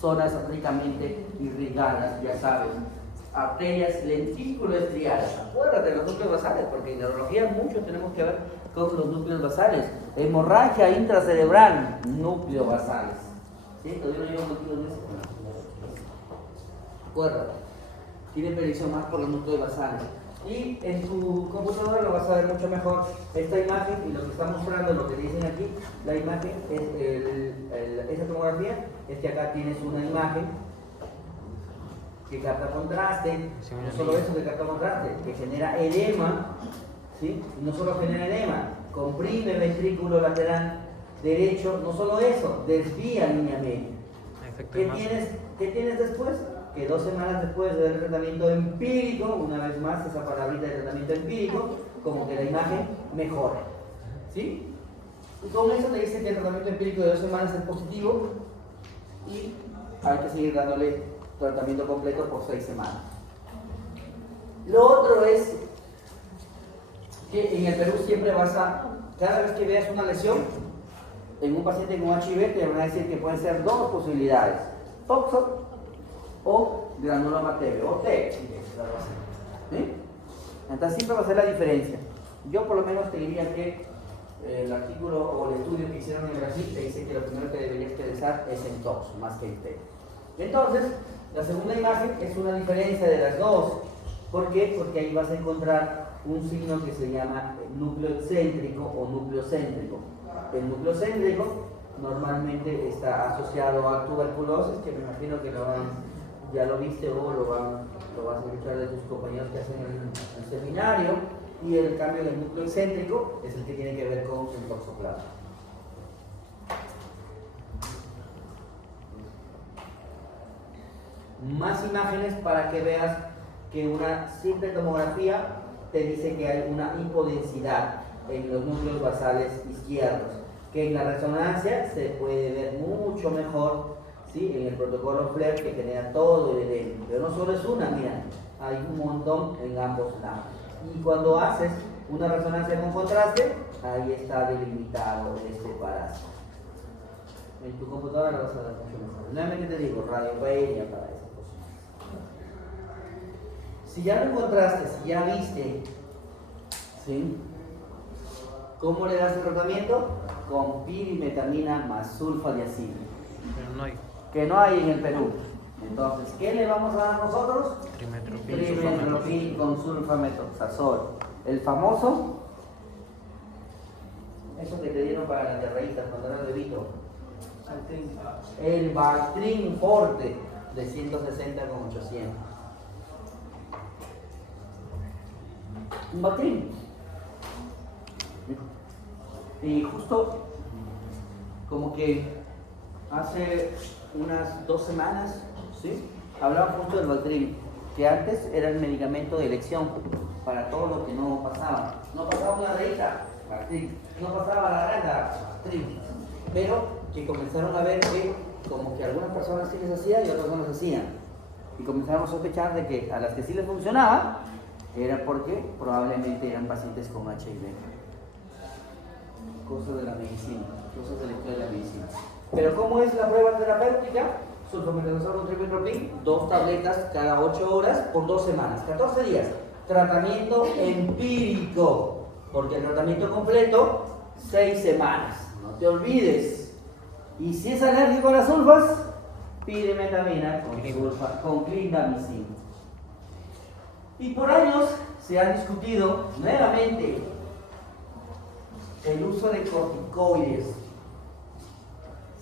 Zonas ricamente irrigadas, ya sabes. Arterias lentículo-estriadas. Acuérdate de los núcleos basales, porque en neurología mucho tenemos que ver con los núcleos basales. Hemorragia intracerebral, núcleos basales. ¿Sí? Todavía no llevo núcleos de ese. Acuérdate. Tiene predicción más por los núcleos basales. Y en tu computadora lo vas a ver mucho mejor esta imagen, y lo que está mostrando, lo que dicen aquí, la imagen es esa tomografía, es que acá tienes una imagen que capta contraste, no solo eso que capta contraste, que genera edema, ¿sí? No solo genera edema, comprime ventrículo lateral derecho, no solo eso, desvía línea media. ¿Qué tienes después? Que 2 semanas después del tratamiento empírico, una vez más esa palabrita de tratamiento empírico, como que la imagen mejora, ¿sí? Y con eso te dice que el tratamiento empírico de 2 semanas es positivo y hay que seguir dándole tratamiento completo por 6 semanas. Lo otro es que en el Perú siempre cada vez que veas una lesión en un paciente con HIV, te van a decir que pueden ser 2 posibilidades: toxo o granuloma TB, o T. ¿Sí? Entonces siempre va a ser la diferencia. Yo por lo menos te diría que el artículo o el estudio que hicieron en Brasil te dice que lo primero que deberías pensar es en toxo más que en T. Entonces, la segunda imagen es una diferencia de las dos. ¿Por qué? Porque ahí vas a encontrar un signo que se llama núcleo excéntrico o núcleo céntrico. El núcleo céntrico normalmente está asociado a tuberculosis, que me imagino que ya lo viste o lo vas a escuchar de tus compañeros que hacen el seminario, y el cambio del núcleo excéntrico es el que tiene que ver con el toxoplasma. Más imágenes para que veas que una simple tomografía te dice que hay una hipodensidad en los núcleos basales izquierdos, que en la resonancia se puede ver mucho mejor, ¿sí? En el protocolo FLAIR, que genera todo el edema, pero no solo es una, mira, hay un montón en ambos lados. Y cuando haces una resonancia con contraste, ahí está delimitado este parásito. En tu computadora lo vas a ver mucho mejor. Nuevamente te digo, radiopenia para esas cosas. Si ya lo encontraste, si ya viste, ¿sí? ¿Cómo le das el tratamiento? Con pirimetamina más sulfadiazina. Pero no hay. Que no hay en el Perú. Entonces, ¿qué le vamos a dar nosotros? Trimetropin con sulfametoxazol. El famoso, eso que te dieron para las diarreitas cuando eras bebito. El Bactrim Forte de 160 con 800. Un Bactrim. Y justo como que hace unas 2 semanas, ¿sí? Hablaba justo del Bactrim, que antes era el medicamento de elección para todo lo que no pasaba. No pasaba una reita, Bactrim. No pasaba la garganta, Bactrim. Pero que comenzaron a ver que como que algunas personas sí les hacía y otras no les hacían. Y comenzaron a sospechar de que a las que sí les funcionaba era porque probablemente eran pacientes con HIV. Cosas de la medicina, cosas de la historia de la medicina. Pero ¿cómo es la prueba terapéutica? Sulfametazol con trimetropin, 2 tabletas cada 8 horas por 2 semanas, 14 días. Tratamiento empírico. Porque el tratamiento completo, 6 semanas. No te olvides. Y si es alérgico a las sulfas, pide metamina con clindamicina. Y por años se ha discutido nuevamente el uso de corticoides.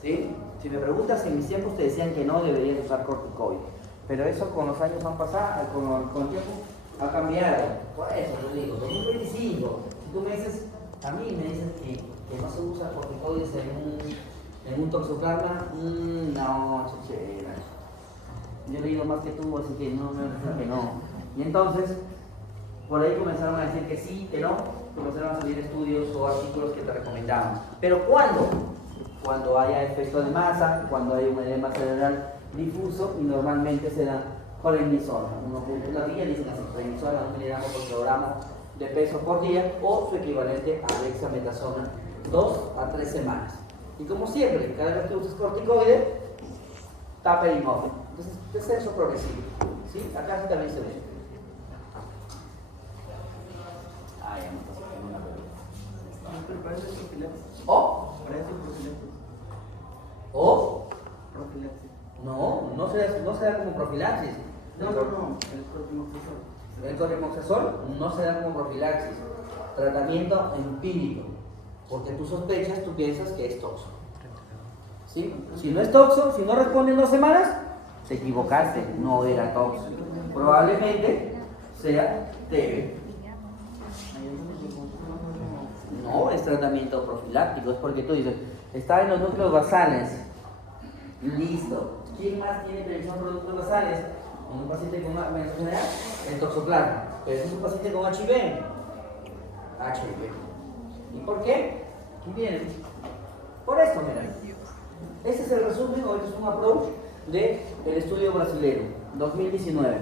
¿Sí? Si me preguntas, en mis tiempos te decían que no deberías usar corticoides. Pero eso con los años han pasado, con el tiempo ha cambiado. Por eso te digo, 2025. Si tú me dices, a mí me dices que no se usa corticoides en un toxoplasma, no, chichera. Yo he leído más que tú, así que no me dicen que no. Y entonces, por ahí comenzaron a decir que sí, que no, comenzaron a salir estudios o artículos que te recomendaban. Pero ¿cuándo? Cuando haya efecto de masa, cuando hay un edema cerebral difuso y normalmente se da prednisona. Una guía dicen así, prednisona 1 miligramos por kilogramo de peso por día o su equivalente a dexametasona 2 a 3 semanas. Y como siempre, cada vez que uses corticoide, tapa el inmóvil. Entonces, descenso progresivo. ¿Sí? Acá también se ve. Ah, ya me pasó con una pregunta. Pero parece profilaxis. ¿O? Parece profilaxis. ¿O? Profilaxis. No se da como profilaxis. No, el cortimoxazol. El cortimoxazol no se da como profilaxis. Tratamiento empírico. Porque tú sospechas, tú piensas que es toxo. ¿Sí? Si no es toxo, si no responde en 2 semanas, te equivocaste, no era toxo. Probablemente sea TB. No es tratamiento profiláctico, es porque tú dices, está en los núcleos basales. Listo. ¿Quién más tiene previsión de productos basales? En un paciente con enfermedad, el toxoplasma. Pero es un paciente con HIV. HIV. ¿Y por qué? Aquí viene. Por esto, mira. Ese es el resumen, o este es un approach del estudio brasileño, 2019.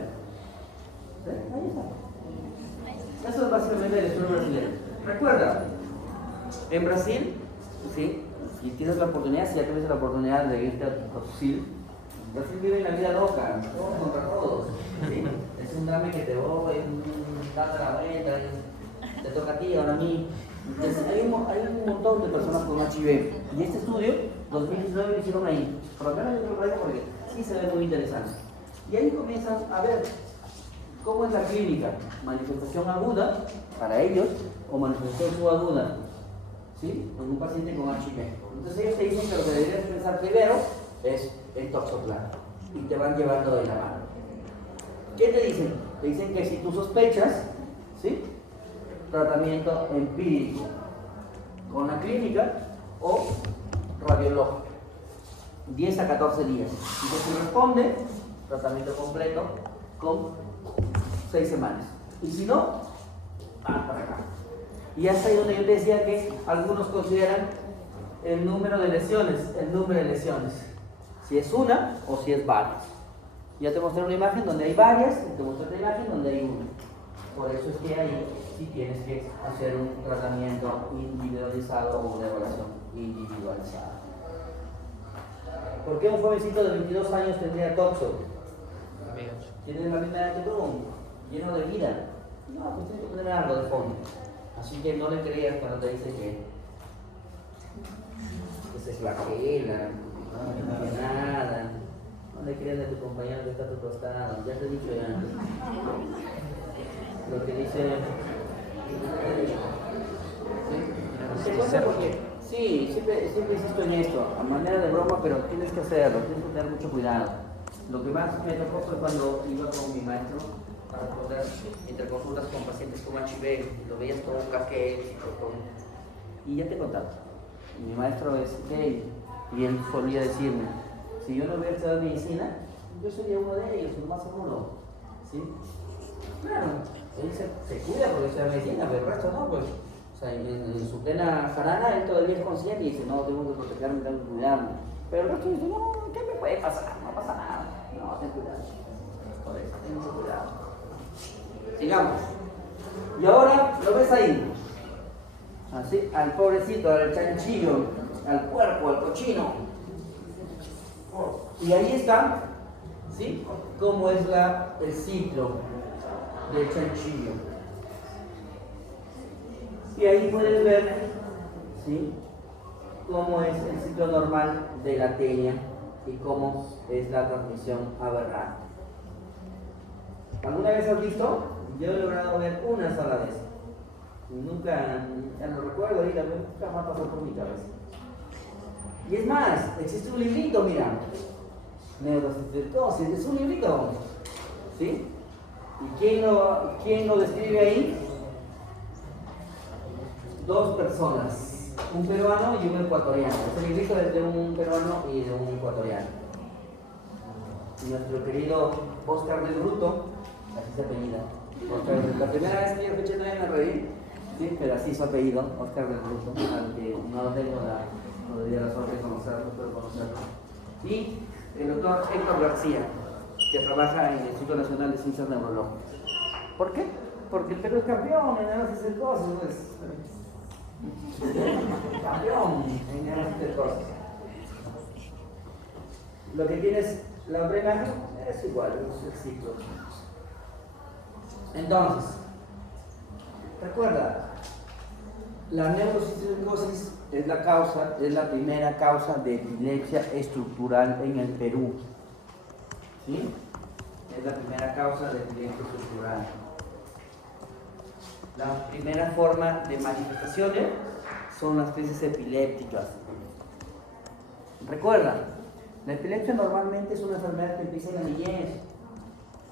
¿Sí? Ahí está. Eso es básicamente el estudio brasileño. Recuerda, en Brasil, ¿sí? Si tienes la oportunidad, si ya tuviste la oportunidad de irte a Brasil, Brasil vive la vida loca, todos contra todos. ¿Sí? Es un drama que te voy, date la vuelta, te toca a ti, ahora a mí. Entonces, hay un montón de personas con HIV. Y este estudio, 2019, lo hicieron ahí. Por lo menos yo lo traigo porque sí se ve muy interesante. Y ahí comienzan a ver cómo es la clínica. Manifestación aguda para ellos o manifestación subaguda. ¿Sí? Con un paciente con HIV. Entonces ellos te dicen que lo que deberías pensar primero es el toxoplasma. Y te van llevando de la mano. ¿Qué te dicen? Te dicen que si tú sospechas, ¿sí? Tratamiento empírico con la clínica o radiológico, 10 a 14 días. Y que si responde, tratamiento completo con 6 semanas. Y si no, para acá. Y hasta ahí donde yo te decía que algunos consideran el número de lesiones, si es una o si es varias. Ya te mostré una imagen donde hay varias y te mostré otra imagen donde hay una. Por eso es que ahí sí tienes que hacer un tratamiento individualizado o una evaluación individualizada. ¿Por qué un jovencito de 22 años tendría toxo? Tiene la misma edad que tú, lleno de vida. No, pues tiene que tener algo de fondo. Así que no le creas cuando te dice que se flagela, no tiene nada. No le creas de tu compañero que está a tu costado. Ya te he dicho ya. Lo que dice. Sí, siempre insisto en esto, a manera de broma, pero tienes que hacerlo, tienes que tener mucho cuidado. Lo que más me tocó fue cuando iba con mi maestro para poder entre consultas con pacientes con HIV, lo veías todo un café y ya te he contado. Mi maestro es gay y él solía decirme, si yo no hubiera estudiado medicina, yo sería uno de ellos, lo más seguro. ¿Sí? Claro, él se cuida porque estudia medicina, pero el resto no, pues. O sea, en su plena jarana, él todavía es consciente y dice, no, tengo que protegerme, tengo que cuidarme. Pero el resto dice, no, ¿qué me puede pasar? No pasa nada. No, ten cuidado. Por eso, ten mucho cuidado. Sigamos. Y ahora, ¿lo ves ahí? Así, al pobrecito, al chanchillo, al puerco, al cochino. Y ahí está, ¿sí? Cómo es el ciclo del chanchillo. Y ahí puedes ver, ¿sí?, cómo es el ciclo normal de la tenia y cómo es la transmisión aberrante. ¿Alguna vez has visto? Yo he logrado ver una sola vez. Nunca, ya no recuerdo, nunca me ha pasado por mi cabeza. Y es más, existe un librito, mira. Neurocistosis, es un librito. ¿Sí? ¿Y quién lo describe ahí? Dos personas, un peruano y un ecuatoriano. Este librito es de un peruano y de un ecuatoriano. Y nuestro querido Oscar del Bruto, así se apellida. La primera vez que yo escuché también me reí, sí, pero así su apellido, Oscar del Bruto, al que no tengo la suerte de conocerlo, pero conocerlo. Y el doctor Héctor García, que trabaja en el Instituto Nacional de Ciencias Neurológicas. ¿Por qué? Porque el Perú es campeón en análisis de cosas, pues. Campeón en análisis de cosas. Lo que tienes, la otra imagen, es igual, es el ciclo. Entonces, recuerda, la neurocisticercosis es la primera causa de epilepsia estructural en el Perú. ¿Sí? Es la primera causa de epilepsia estructural. La primera forma de manifestaciones son las crisis epilépticas. Recuerda, la epilepsia normalmente es una enfermedad que empieza en la niñez.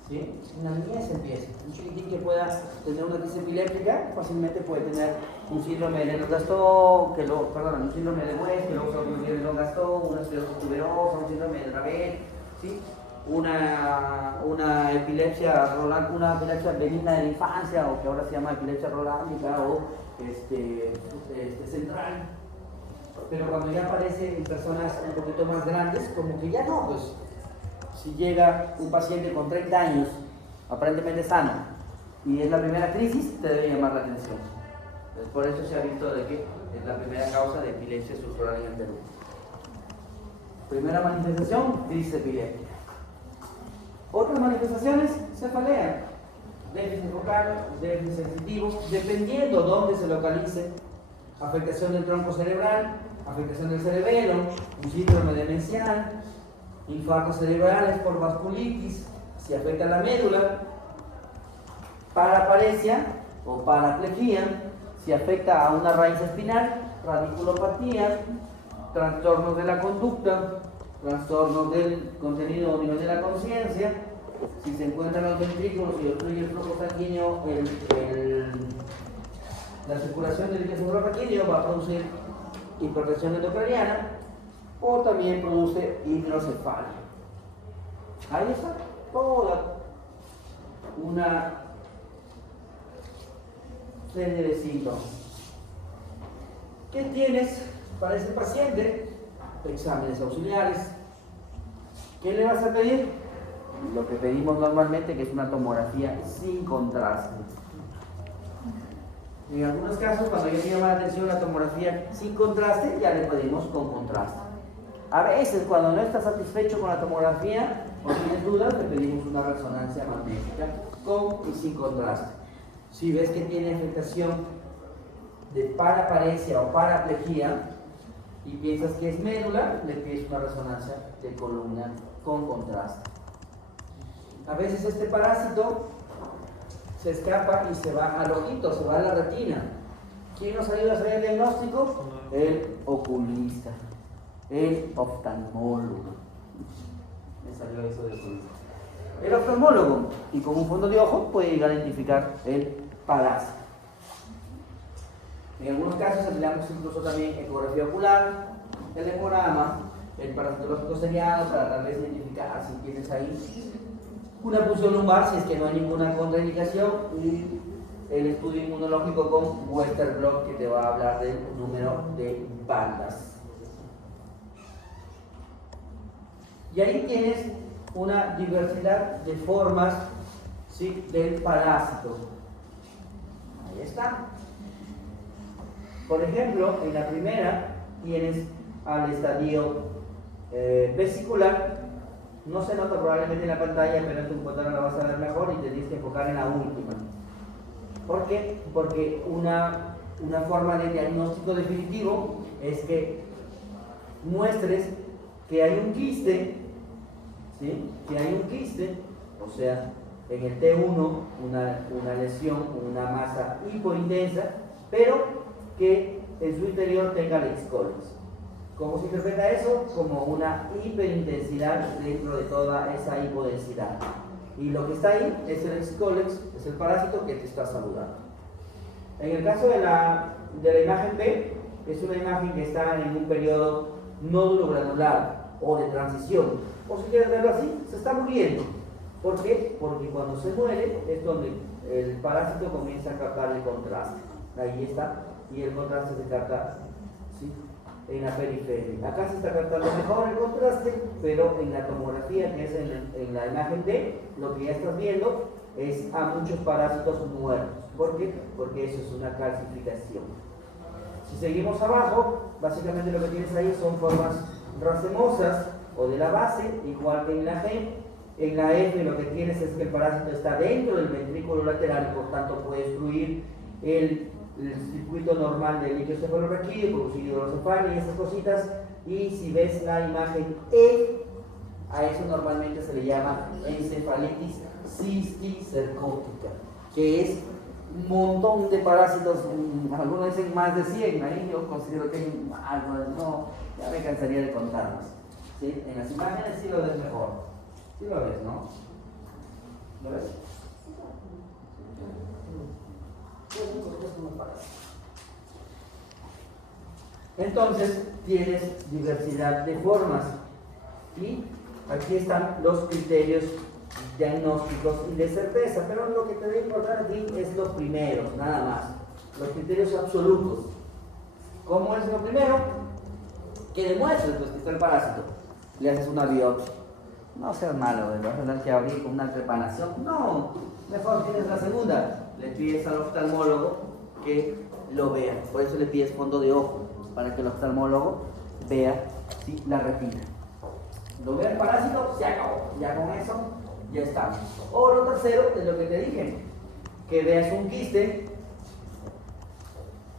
¿Sí? En la niñez empieza. Un chiquitín que pueda tener una crisis epiléptica fácilmente puede tener un síndrome de Lennox-Gastaut, un síndrome de West, que luego se va a Lennox-Gastaut, una esclerosis tuberosa, un síndrome de Dravet, ¿sí? Una epilepsia benigna de la infancia, o que ahora se llama epilepsia rolándica o central. Pero cuando ya aparece en personas un poquito más grandes, como que ya no, pues si llega un paciente con 30 años, aparentemente sano, y es la primera crisis, te debe llamar la atención. Entonces, por eso se ha visto de que es la primera causa de epilepsia estructural en el Perú. Primera manifestación, crisis epiléptica. Otras manifestaciones, cefalea, déficit focal, déficit sensitivo, dependiendo dónde se localice, afectación del tronco cerebral, afectación del cerebelo, un síndrome demencial, infartos cerebrales por vasculitis, si afecta la médula, paraparesia o paraplejía, si afecta a una raíz espinal, radiculopatía, trastornos de la conducta, trastornos del contenido o nivel de la conciencia, si se encuentran los ventrículos y obstruye el flujo sanguíneo, la circulación del líquido cerebrosanguíneo va a producir hipertensión endocraniana o también produce hidrocefalia. Ahí está toda una serie de síntomas. ¿Qué tienes para ese paciente? Exámenes auxiliares. ¿Qué le vas a pedir? Lo que pedimos normalmente, que es una tomografía sin contraste. En algunos casos, cuando ya te llama la atención la tomografía sin contraste, ya le pedimos con contraste. A veces, cuando no estás satisfecho con la tomografía o tienes dudas, le pedimos una resonancia magnética con y sin contraste. Si ves que tiene afectación de paraparesia o paraplejía y piensas que es médula, le pides una resonancia de columna con contraste. A veces este parásito se escapa y se va al ojito, se va a la retina. ¿Quién nos ayuda a hacer el diagnóstico? El oculista, el oftalmólogo. Me salió eso de oculista. El oftalmólogo, y con un fondo de ojo, puede llegar a identificar el parásito. En algunos casos empleamos incluso también ecografía ocular, el hemograma, el parasitológico seriado para tal vez identificar si tienes ahí una punción lumbar, si es que no hay ninguna contraindicación, y el estudio inmunológico con Western Blot, que te va a hablar del número de bandas. Y ahí tienes una diversidad de formas, ¿sí?, del parásito. Ahí está. Por ejemplo, en la primera tienes al estadio vesicular. No se nota probablemente en la pantalla, pero en tu computadora la vas a ver mejor y te tienes que enfocar en la última. ¿Por qué? Porque una una forma de diagnóstico definitivo es que muestres que hay un quiste, ¿sí? Que hay un quiste, o sea, en el T1 una lesión, una masa hipointensa, pero que en su interior tenga el X-Colex. ¿Cómo se interpreta eso? Como una hiperintensidad dentro de toda esa hipodensidad. Y lo que está ahí es el X-Colex, es el parásito que te está saludando. En el caso de la imagen B, es una imagen que está en un periodo nódulo granular o de transición, o si quieres verlo así, se está muriendo. ¿Por qué? Porque cuando se muere es donde el parásito comienza a captar el contraste. Ahí está, y el contraste se capta, ¿sí?, en la periferia. Acá se está captando mejor el contraste, pero en la tomografía, que es en la imagen D, lo que ya estás viendo es a muchos parásitos muertos. ¿Por qué? Porque eso es una calcificación. Si seguimos abajo, básicamente lo que tienes ahí son formas racemosas o de la base, igual que en la G. En la F lo que tienes es que el parásito está dentro del ventrículo lateral y por tanto puede destruir el circuito normal del líquido cefalorraquídeo, producir hidrocefalia y esas cositas. Y si ves la imagen E, a eso normalmente se le llama encefalitis cisticercótica, que es un montón de parásitos, algunos dicen más de 100, ahí yo considero que hay más, no, ya me cansaría de contarlos. ¿Sí? En las imágenes sí lo ves mejor, sí lo ves, ¿no? ¿Lo ves? Entonces tienes diversidad de formas y aquí están los criterios diagnósticos y de certeza, pero lo que te debe importar aquí es los primeros, nada más, los criterios absolutos. ¿Cómo es lo primero? Que demuestres pues, que está el parásito. Le haces una biopsia. No seas malo, le vas a tener que abrir con una trepanación. No, mejor tienes la segunda. Le pides al oftalmólogo que lo vea. Por eso le pides fondo de ojo, para que el oftalmólogo vea, ¿sí?, la retina. Lo vea el parásito, se acabó. Ya con eso, ya está. O lo tercero es lo que te dije, que veas un quiste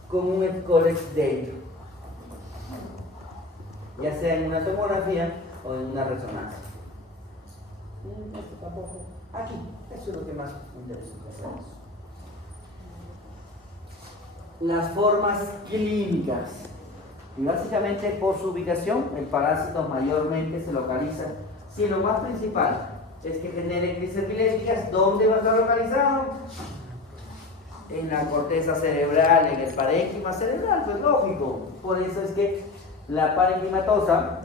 con un X-Colex dentro, ya sea en una tomografía o en una resonancia. Esto tampoco. Aquí, eso es lo que más interesa. Las formas clínicas. Y básicamente por su ubicación, el parásito mayormente se localiza. Si lo más principal es que genere crisis epilépticas, ¿dónde va a estar localizado? En la corteza cerebral, en el parénquima cerebral, pues lógico. Por eso es que la parenquimatosa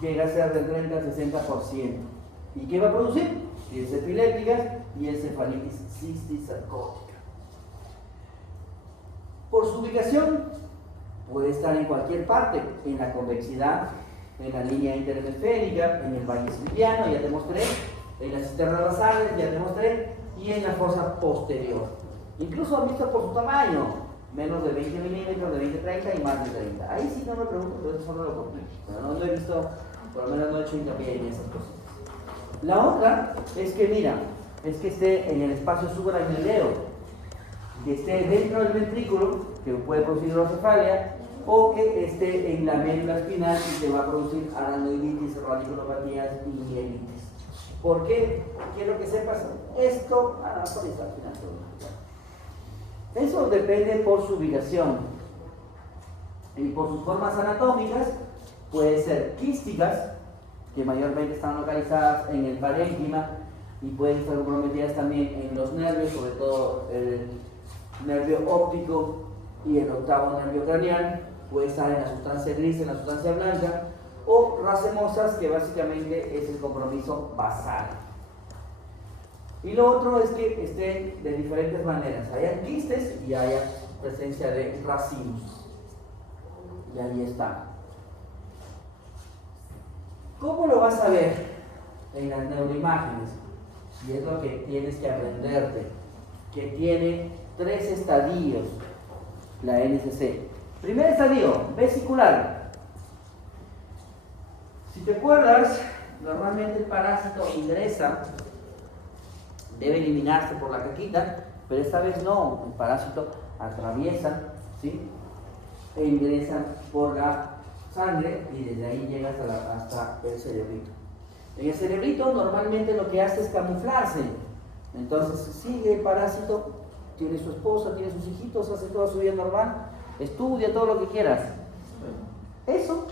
llega a ser del 30 al 60%. ¿Y qué va a producir? Crisis epilépticas y encefalitis cisticercótica. Por su ubicación, puede estar en cualquier parte, en la convexidad, en la línea interhemisférica, en el valle siliano, ya te mostré, en las cisternas basales, ya te mostré, y en la fosa posterior. Incluso han visto por su tamaño, menos de 20 milímetros, de 20-30 y más de 30. Ahí sí no me pregunto, pero eso no lo complico. Pero no lo he visto, por lo menos no he hecho hincapié en esas cosas. La otra es que, mira, es que esté en el espacio subaracnoideo, que esté dentro del ventrículo, que puede producir hidrocefalia, o que esté en la médula espinal y te va a producir aracnoiditis, radiculopatías y mielitis. ¿Por qué? Quiero que sepas esto. Por eso al final todo. Eso depende por su ubicación y por sus formas anatómicas. Puede ser quísticas, que mayormente están localizadas en el parénquima y pueden estar comprometidas también en los nervios, sobre todo el nervio óptico y el octavo nervio craneal. Puede estar en la sustancia gris, en la sustancia blanca, o racemosas, que básicamente es el compromiso basal. Y lo otro es que estén de diferentes maneras, haya quistes y haya presencia de racimos. Y ahí está. ¿Cómo lo vas a ver? En las neuroimágenes. Y es lo que tienes que aprenderte, que tiene 3 estadios la NSC. Primer estadio, vesicular. Si te acuerdas, normalmente el parásito ingresa, debe eliminarse por la caquita, pero esta vez no, el parásito atraviesa ¿sí? E ingresan por la sangre y desde ahí llega hasta el cerebrito. En el cerebrito normalmente lo que hace es camuflarse. Entonces sigue el parásito, tiene su esposa, tiene sus hijitos, hace toda su vida normal, estudia todo lo que quieras. Eso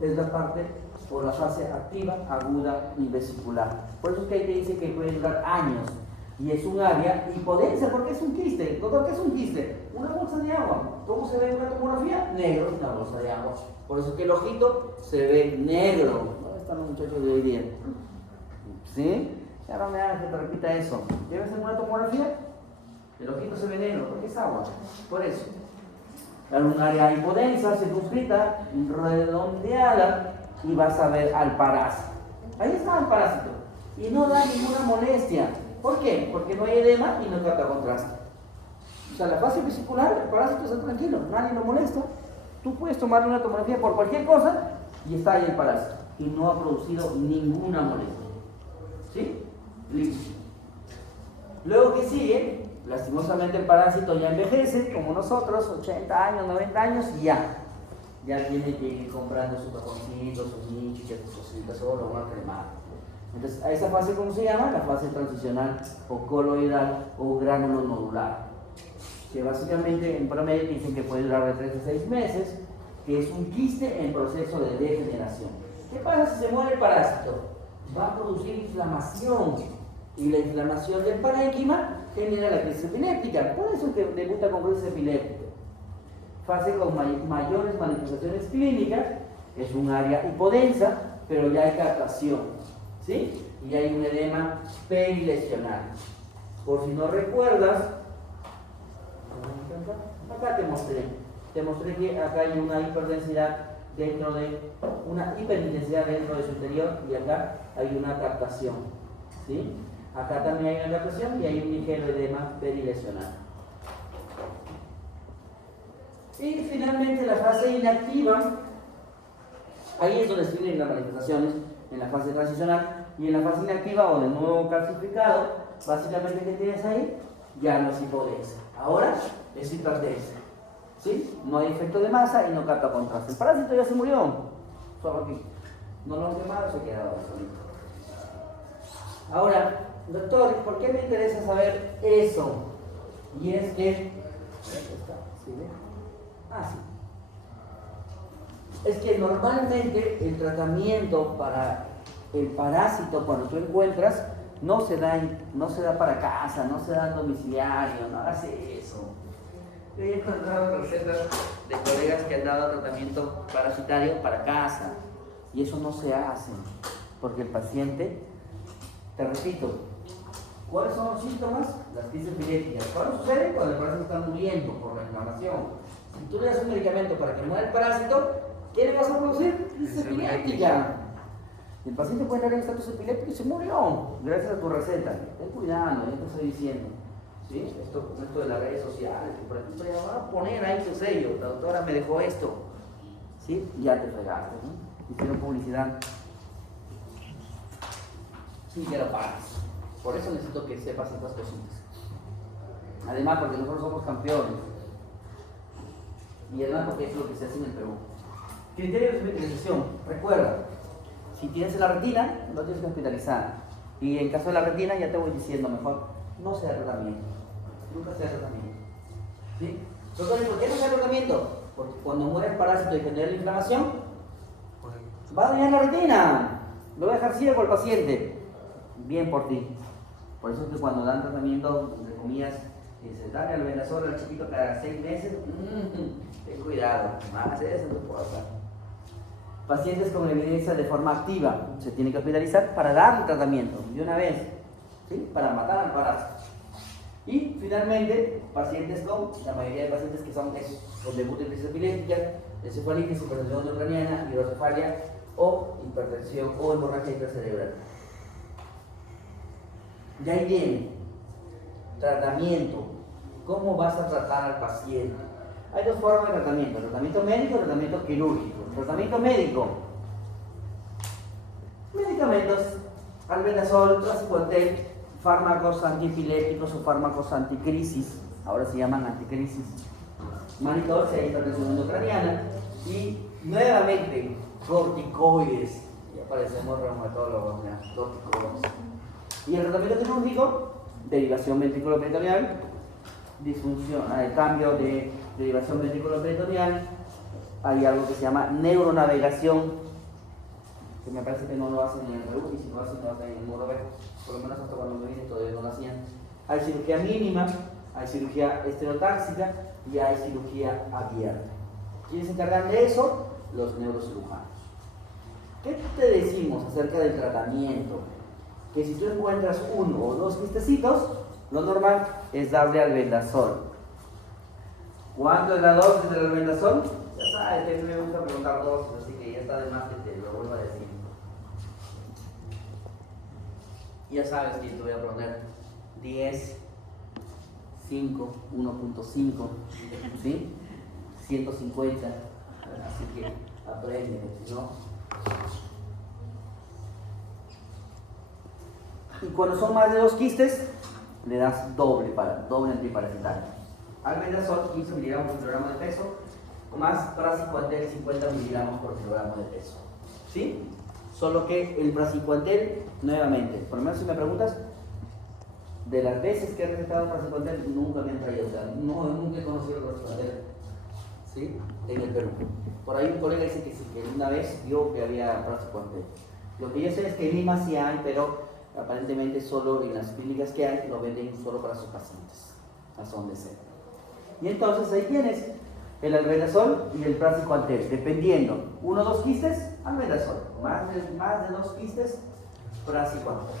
es la parte o la fase activa, aguda y vesicular. Por eso es que ahí te dice que puede durar años. Y es un área hipodensa porque es un quiste. Doctor, ¿qué es un quiste? Una bolsa de agua. ¿Cómo se ve en una tomografía? Negro, una bolsa de agua. Por eso es que el ojito se ve negro. ¿Dónde están los muchachos de hoy día? ¿Sí? Ya no me hagas que te repita eso. ¿Ves en una tomografía? El ojito se ve negro porque es agua. Por eso. Era un área hipodensa, circunscrita, redondeada, y vas a ver al parásito. Ahí está el parásito. Y no da ninguna molestia. ¿Por qué? Porque no hay edema y no capta contraste. O sea, la fase vesicular, el parásito está tranquilo, nadie lo molesta. Tú puedes tomarle una tomografía por cualquier cosa y está ahí el parásito. Y no ha producido ninguna molestia. ¿Sí? Listo. Luego que sigue, lastimosamente el parásito ya envejece, como nosotros, 80 años, 90 años, y ya tiene que ir comprando su cajoncito, sus nichos, sus cositas, o lo van a cremar. Entonces, a esa fase, ¿cómo se llama? La fase transicional o coloidal o gránulo nodular. Que básicamente en promedio dicen que puede durar de 3 a 6 meses, que es un quiste en proceso de degeneración. ¿Qué pasa si se muere el parásito? Va a producir inflamación, y la inflamación del parénquima genera la crisis epiléptica. Por eso es que debuta con crisis epiléptica. Fase con mayores manifestaciones clínicas, es un área hipodensa, pero ya hay captación. ¿Sí? Y hay un edema perilesional. Por si no recuerdas, acá te mostré que acá hay una hiperdensidad dentro de, una hiperintensidad dentro de su interior, y acá hay una captación. ¿Sí? Acá también hay una captación y hay un ligero edema perilesional. Y finalmente la fase inactiva, ahí es donde se tienen las manifestaciones, en la fase transicional. Y en la fase inactiva o de nuevo calcificado, básicamente que tienes ahí, ya no es hipodensa. Ahora es hiperdensa. ¿Sí? No hay efecto de masa y no capta contraste. El parásito ya se murió. Solo aquí. No lo han quemado, se ha quedado solito. Ahora, doctor, ¿por qué me interesa saber eso? Y es que... ¿Sí? Sí. Es que normalmente el tratamiento para el parásito, cuando tú encuentras, no se da para casa, no se da en domiciliario, no hagas eso. Yo he encontrado recetas de colegas que han dado tratamiento parasitario para casa, y eso no se hace, porque el paciente, te repito, ¿cuáles son los síntomas? Las crisis epilépticas. ¿Cuándo sucede? Cuando el parásito está muriendo por la inflamación. Si tú le das un medicamento para que muera el parásito, ¿qué le vas a producir? Crisis epiléptica. El paciente puede entrar en estatus epiléptico y se murió, gracias a tu receta. Ten cuidado, ya te estoy diciendo. ¿Sí? Esto de las redes sociales, que por ejemplo, ya van a poner ahí tu sello, la doctora me dejó esto. ¿Sí? Y ya te fregaste, ¿no? Hicieron publicidad sin que lo pagues. Por eso necesito que sepas estas cositas. Además, porque nosotros somos campeones. Y además, porque es lo que se hace en el Perú. Criterio de hospitalización. Recuerda, si tienes en la retina, lo tienes que hospitalizar. Y en caso de la retina, ya te voy diciendo mejor, no sea tratamiento. Nunca sea tratamiento. ¿Sí? Doctor, ¿por qué no sea tratamiento? Porque cuando muere el parásito y genera la inflamación, va a dañar la retina. Lo va a dejar ciego el paciente. Bien por ti. Por eso es que cuando dan tratamiento, entre comillas, se da el venazol al chiquito cada 6 meses, ten cuidado, más eso no puedo hacer. Pacientes con evidencia de forma activa, se tiene que hospitalizar para darle tratamiento de una vez, ¿sí? Para matar al parásito. Y finalmente, pacientes la mayoría de pacientes que son con debut de crisis epiléptica, encefalitis, hipertensión neurocraniana, hidrocefalia o hipertensión o hemorragia intracerebral. De ahí viene tratamiento. ¿Cómo vas a tratar al paciente? Hay dos formas de tratamiento: tratamiento médico y tratamiento quirúrgico. Tratamiento médico: medicamentos, albendazol, praziquantel, fármacos antiepilépticos o fármacos anticrisis. Ahora se llaman anticrisis. Manitol, si hay hipertensión endocraniana. Y nuevamente, corticoides. Ya parecemos reumatólogos, ya, corticoides. Y el tratamiento quirúrgico, derivación ventriculoperitoneal, disfunción, cambio de derivación ventriculoperitoneal. Hay algo que se llama neuronavegación, que me parece que no lo hacen en el Perú, y si no lo hacen en el Morobe, por lo menos hasta cuando me vine todavía no lo hacían. Hay cirugía mínima, hay cirugía estereotáxica y hay cirugía abierta. ¿Quiénes se encargan de eso? Los neurocirujanos. ¿Qué te decimos acerca del tratamiento? Que si tú encuentras uno o dos quistecitos, lo normal es darle albendazol. ¿Cuánto es la dosis del albendazol? Ya sabes que a mí me gusta preguntar dosis, así que ya está de más que te lo vuelvo a decir. Ya sabes que te voy a poner 10, 5, 1.5, ¿sí? 150, así que aprende, ¿no? Y cuando son más de 2 quistes, le das doble antiparasitario. Albendazol 15 miligramos por kilogramo de peso, más praziquantel 50 miligramos por kilogramo de peso. ¿Sí? Solo que el praziquantel, nuevamente, por lo menos si me preguntas, de las veces que he recetado praziquantel, nunca me han traído, o sea, nunca he conocido el praziquantel, ¿sí? En el Perú. Por ahí un colega dice que sí, que una vez vio que había praziquantel. Lo que yo sé es que en Lima sí hay, pero aparentemente solo en las clínicas que hay lo venden solo para sus pacientes, hasta donde sea. Y entonces ahí tienes el albendazol y el praziquantel, dependiendo, 1 o 2 quistes, albendazol, más de 2 quistes, praziquantel.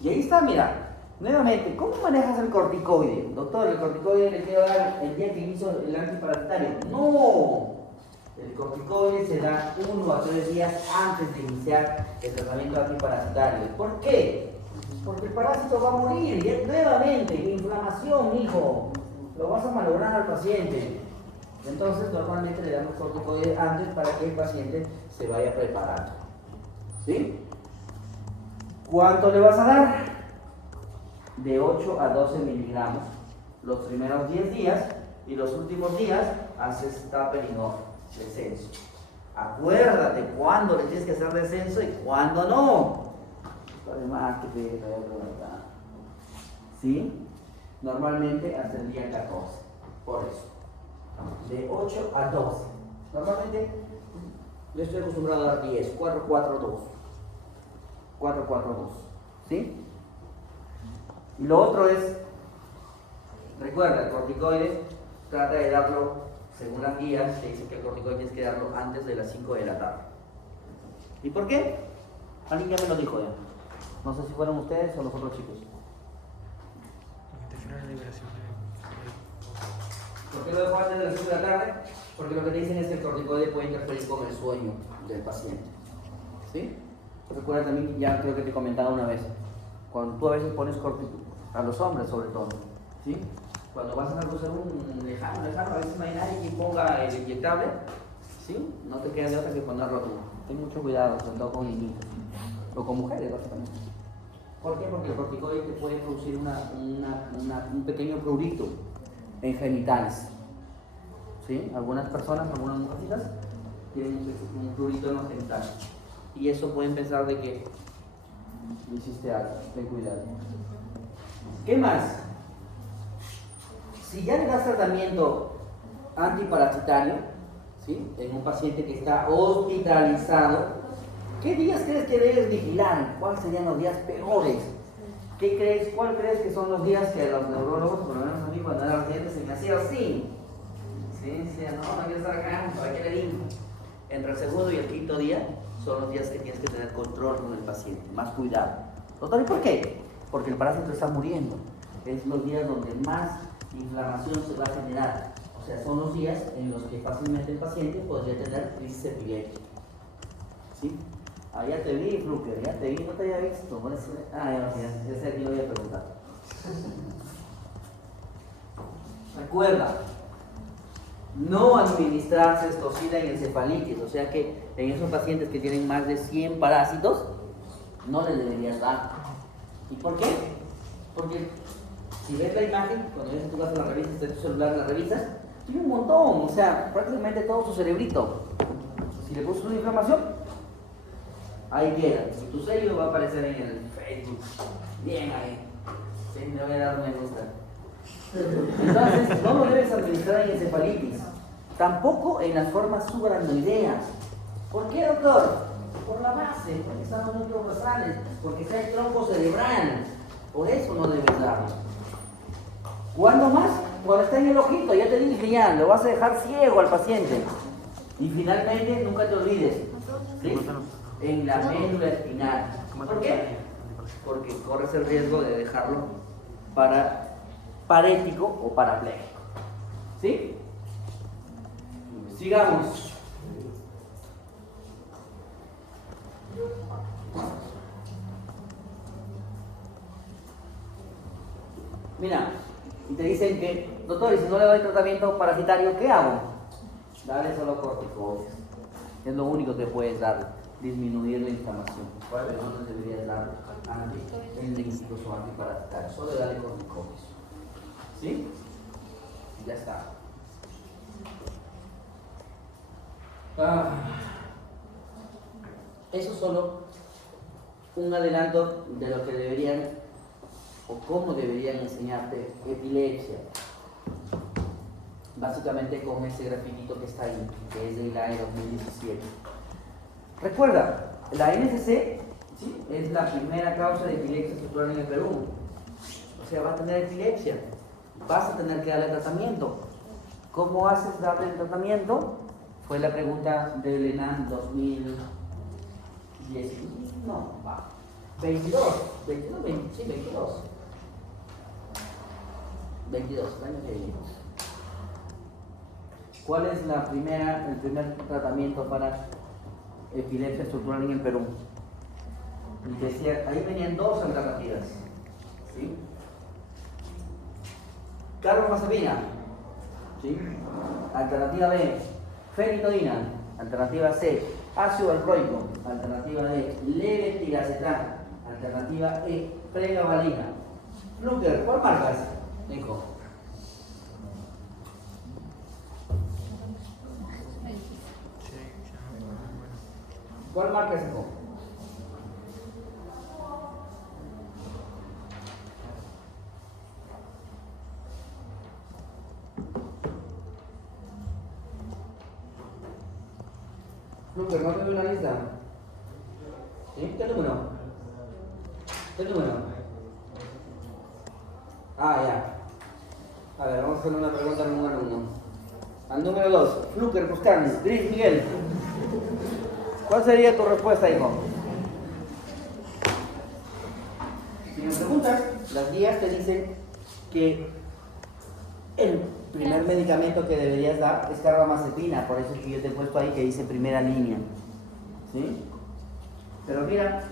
Y ahí está, mira, nuevamente, ¿cómo manejas el corticoide? Doctor, el corticoide le quiero dar el día que hizo el antiparasitario. No, el corticoide se da 1 a 3 días antes de iniciar el tratamiento antiparasitario. ¿Por qué? Porque el parásito va a morir, y nuevamente, inflamación, hijo, lo vas a malograr al paciente. Entonces, normalmente le damos corticoide antes para que el paciente se vaya preparando. ¿Sí? ¿Cuánto le vas a dar? De 8 a 12 miligramos los primeros 10 días, y los últimos días haces tapering-off, descenso. Acuérdate cuándo le tienes que hacer descenso y cuándo no. Además, que te voy a preguntar. ¿Sí? Normalmente hasta el día 14, por eso. De 8 a 12. Normalmente le estoy acostumbrado a dar 10, 4, 4, 2. 4, 4, 2. ¿Sí? Y lo otro es, recuerda, el corticoide trata de darlo, según las guías, que dicen que el corticoide tienes que darlo antes de las 5 de la tarde. ¿Y por qué? Alguien ya me lo dijo ya. No sé si fueron ustedes o los otros chicos. Interfiere en la liberación ¿Por qué lo dejo antes de las 5 de la tarde? Porque lo que te dicen es que el corticoide puede interferir con el sueño del paciente. ¿Sí? Recuerda también, ya creo que te he comentado una vez, cuando tú a veces pones corticoide, a los hombres sobre todo, ¿sí? Cuando vas a usar un lejano, a veces no hay nadie que ponga el inyectable, ¿sí? No te queda de otra que poner rótulo. Ten mucho cuidado, sobre todo con niños o con mujeres, básicamente. ¿Por qué? Porque el corticoide te puede producir un pequeño prurito en genitales. ¿Sí? Algunas personas, algunas mujercitas tienen un prurito en los genitales. Y eso pueden pensar de que hiciste algo. Ten cuidado. ¿Qué más? Si ya le das tratamiento antiparasitario, ¿sí? En un paciente que está hospitalizado, ¿qué días crees que debes vigilar? ¿Cuáles serían los días peores? ¿Cuál crees que son los días que los neurólogos, por lo menos a mí cuando era residente, se me hacía así? Sí, decía, no quiero estar acá, ¿para qué le digo? Entre el segundo y el quinto día son los días que tienes que tener control con el paciente, más cuidado. Doctor, ¿y por qué? Porque el parásito está muriendo. Es los días donde más inflamación se va a generar. O sea, son los días en los que fácilmente el paciente podría tener crisis epiléptica. ¿Sí? Ah, ya te vi, Fluker, ya te vi, no te había visto. Ya sé que lo voy a preguntar. Recuerda, no administrar cestosida en encefalitis, o sea que en esos pacientes que tienen más de 100 parásitos, no les deberías dar. ¿Y por qué? Porque si ves la imagen, cuando ves en tu casa la revistas, está tu celular, la revisas, Tiene un montón, o sea, prácticamente todo su cerebrito. Si le puso una inflamación, ahí queda. Y tu sello va a aparecer en el Facebook. Bien ahí. Sí, le voy a dar me gusta. Entonces, no lo debes administrar en encefalitis. Tampoco en las formas subaracnoideas. ¿Por qué, doctor? Por la base, porque están los núcleos basales, porque está el tronco cerebral. Por eso no debes darlo. ¿Cuándo más? Cuando está en el ojito, ya te dije ya, lo vas a dejar ciego al paciente. Y finalmente, nunca te olvides, ¿sí? En la médula espinal. ¿Por qué? Porque corres el riesgo de dejarlo parético o parapléjico. ¿Sí? Sigamos. Mira, y te dicen que, doctor, y si no le doy tratamiento parasitario, ¿qué hago? Dale solo corticoides. Es lo único que puedes dar, disminuir la inflamación. ¿Cuál no deberías dar anti-endémicos o antiparasitarios? Solo dale corticoides. ¿Sí? Ya está. Eso es solo un adelanto de lo que deberían o cómo deberían enseñarte epilepsia. Básicamente con ese grafitito que está ahí, que es del año 2017. Recuerda, la NSC, ¿sí?, es la primera causa de epilepsia estructural en el Perú. O sea, va a tener epilepsia, vas a tener que darle tratamiento. ¿Cómo haces darle el tratamiento? Fue la pregunta del ENAM 2010. No, va. 22, sí, 22. 22, el año que viene. ¿Cuál es el primer tratamiento para epilepsia estructural en el Perú? Y decía, ahí venían dos alternativas. ¿Sí? Carbamazepina. ¿Sí? Alternativa B, fenitoína. Alternativa C, ácido valproico. Alternativa D, levetiracetam. Alternativa E, pregabalina. Fluker, ¿cuál marcas? Nico. ¿Cuál marca es Nico? Fluker, ¿no te veo una lista? ¿Sí? ¿Qué número? ¿Qué número? Ah, ya. A ver, vamos a hacer una pregunta al número 1. Al número 2, Fluker, Buscanis, Gris, Miguel. ¿Cuál sería tu respuesta, hijo? Si me preguntas, las guías te dicen que el primer medicamento que deberías dar es carbamazepina, por eso es que yo te he puesto ahí que dice primera línea. ¿Sí? Pero mira,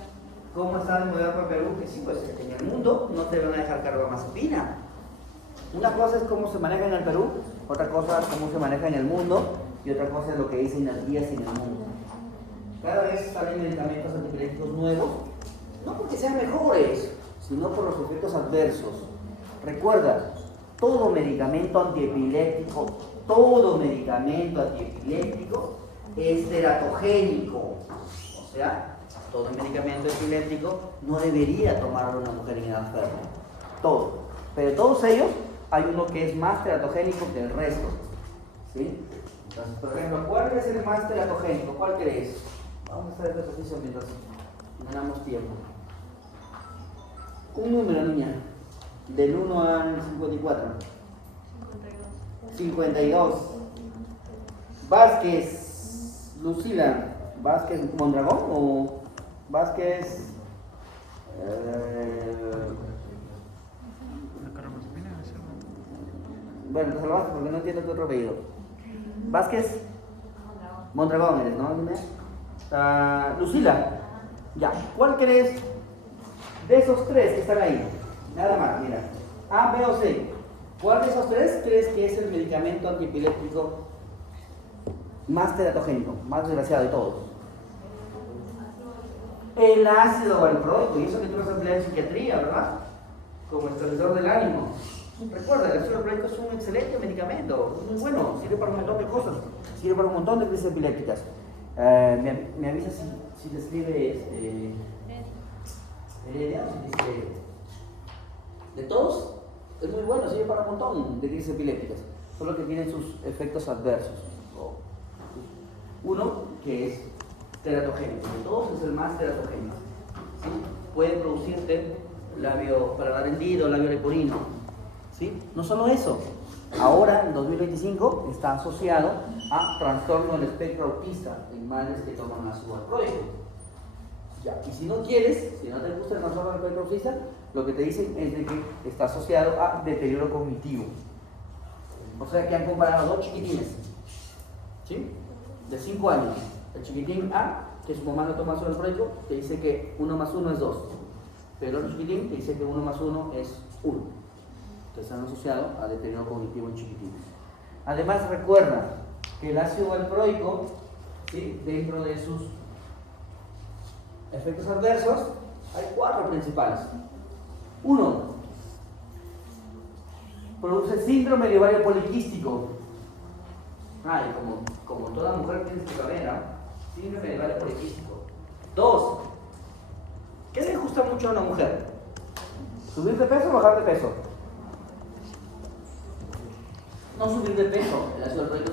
¿cómo está el modelo para Perú? Que sí, pues en el mundo no te van a dejar carbamazepina. Una cosa es cómo se maneja en el Perú, otra cosa es cómo se maneja en el mundo, y otra cosa es lo que dicen las guías en el mundo. Cada vez salen medicamentos antiepilépticos nuevos, no porque sean mejores, sino por los efectos adversos. Recuerda, todo medicamento antiepiléptico es teratogénico. O sea, todo medicamento epiléptico no debería tomarlo una mujer en edad fértil. Todo. Pero todos ellos, hay uno que es más teratogénico que el resto. ¿Sí? Entonces, por ejemplo, ¿cuál es el más teratogénico? ¿Cuál crees? Vamos a hacer el ejercicio mientras ganamos tiempo. Un número, niña, del 1 al 54. 52. Vázquez, Lucila. ¿Vázquez Mondragón o Vázquez? Bueno, te salvaste porque no entiendo tu otro apellido. Vázquez Mondragón eres, ¿no? Lucila, ya, ¿cuál crees de esos tres que están ahí? Nada más, mira, A, B o C. ¿Cuál de esos tres crees que es el medicamento antiepiléptico más teratogénico, más desgraciado de todos? El ácido valproico, y eso que tú lo has empleado en psiquiatría, ¿verdad? Como estabilizador del ánimo. Recuerda, el ácido valproico es un excelente medicamento, es muy bueno, sirve para un montón de cosas, sirve para un montón de crisis epilépticas. Me avisa si le escribe Heredia, si dice de todos, es muy bueno, sirve para un montón de crisis epilépticas, solo que tiene sus efectos adversos. Uno, que es teratogénico, de todos es el más teratogénico. ¿Sí? Puede producirte labio paladar hendido, labio leporino. ¿Sí? No solo eso, ahora en 2025 está asociado a trastorno del espectro autista en madres que toman ácido valproico. Ya. Y si no quieres, si no te gusta el trastorno del espectro autista, lo que te dicen es de que está asociado a deterioro cognitivo. O sea que han comparado dos chiquitines, ¿sí? De 5 años. El chiquitín A, que su mamá no toma ácido valproico, te dice que 1 más 1 es 2. Pero el otro chiquitín te dice que 1 más 1 es 1. Que están asociados a deterioro cognitivo en chiquitines. Además, recuerda que el ácido valproico, ¿sí? Dentro de sus efectos adversos, hay 4 principales. 1. Produce síndrome de ovario poliquístico. Como toda mujer tiene que saber, síndrome de ovario poliquístico. 2. ¿Qué le gusta mucho a una mujer? ¿Subir de peso o bajar de peso? No subir de peso. El ácido valproico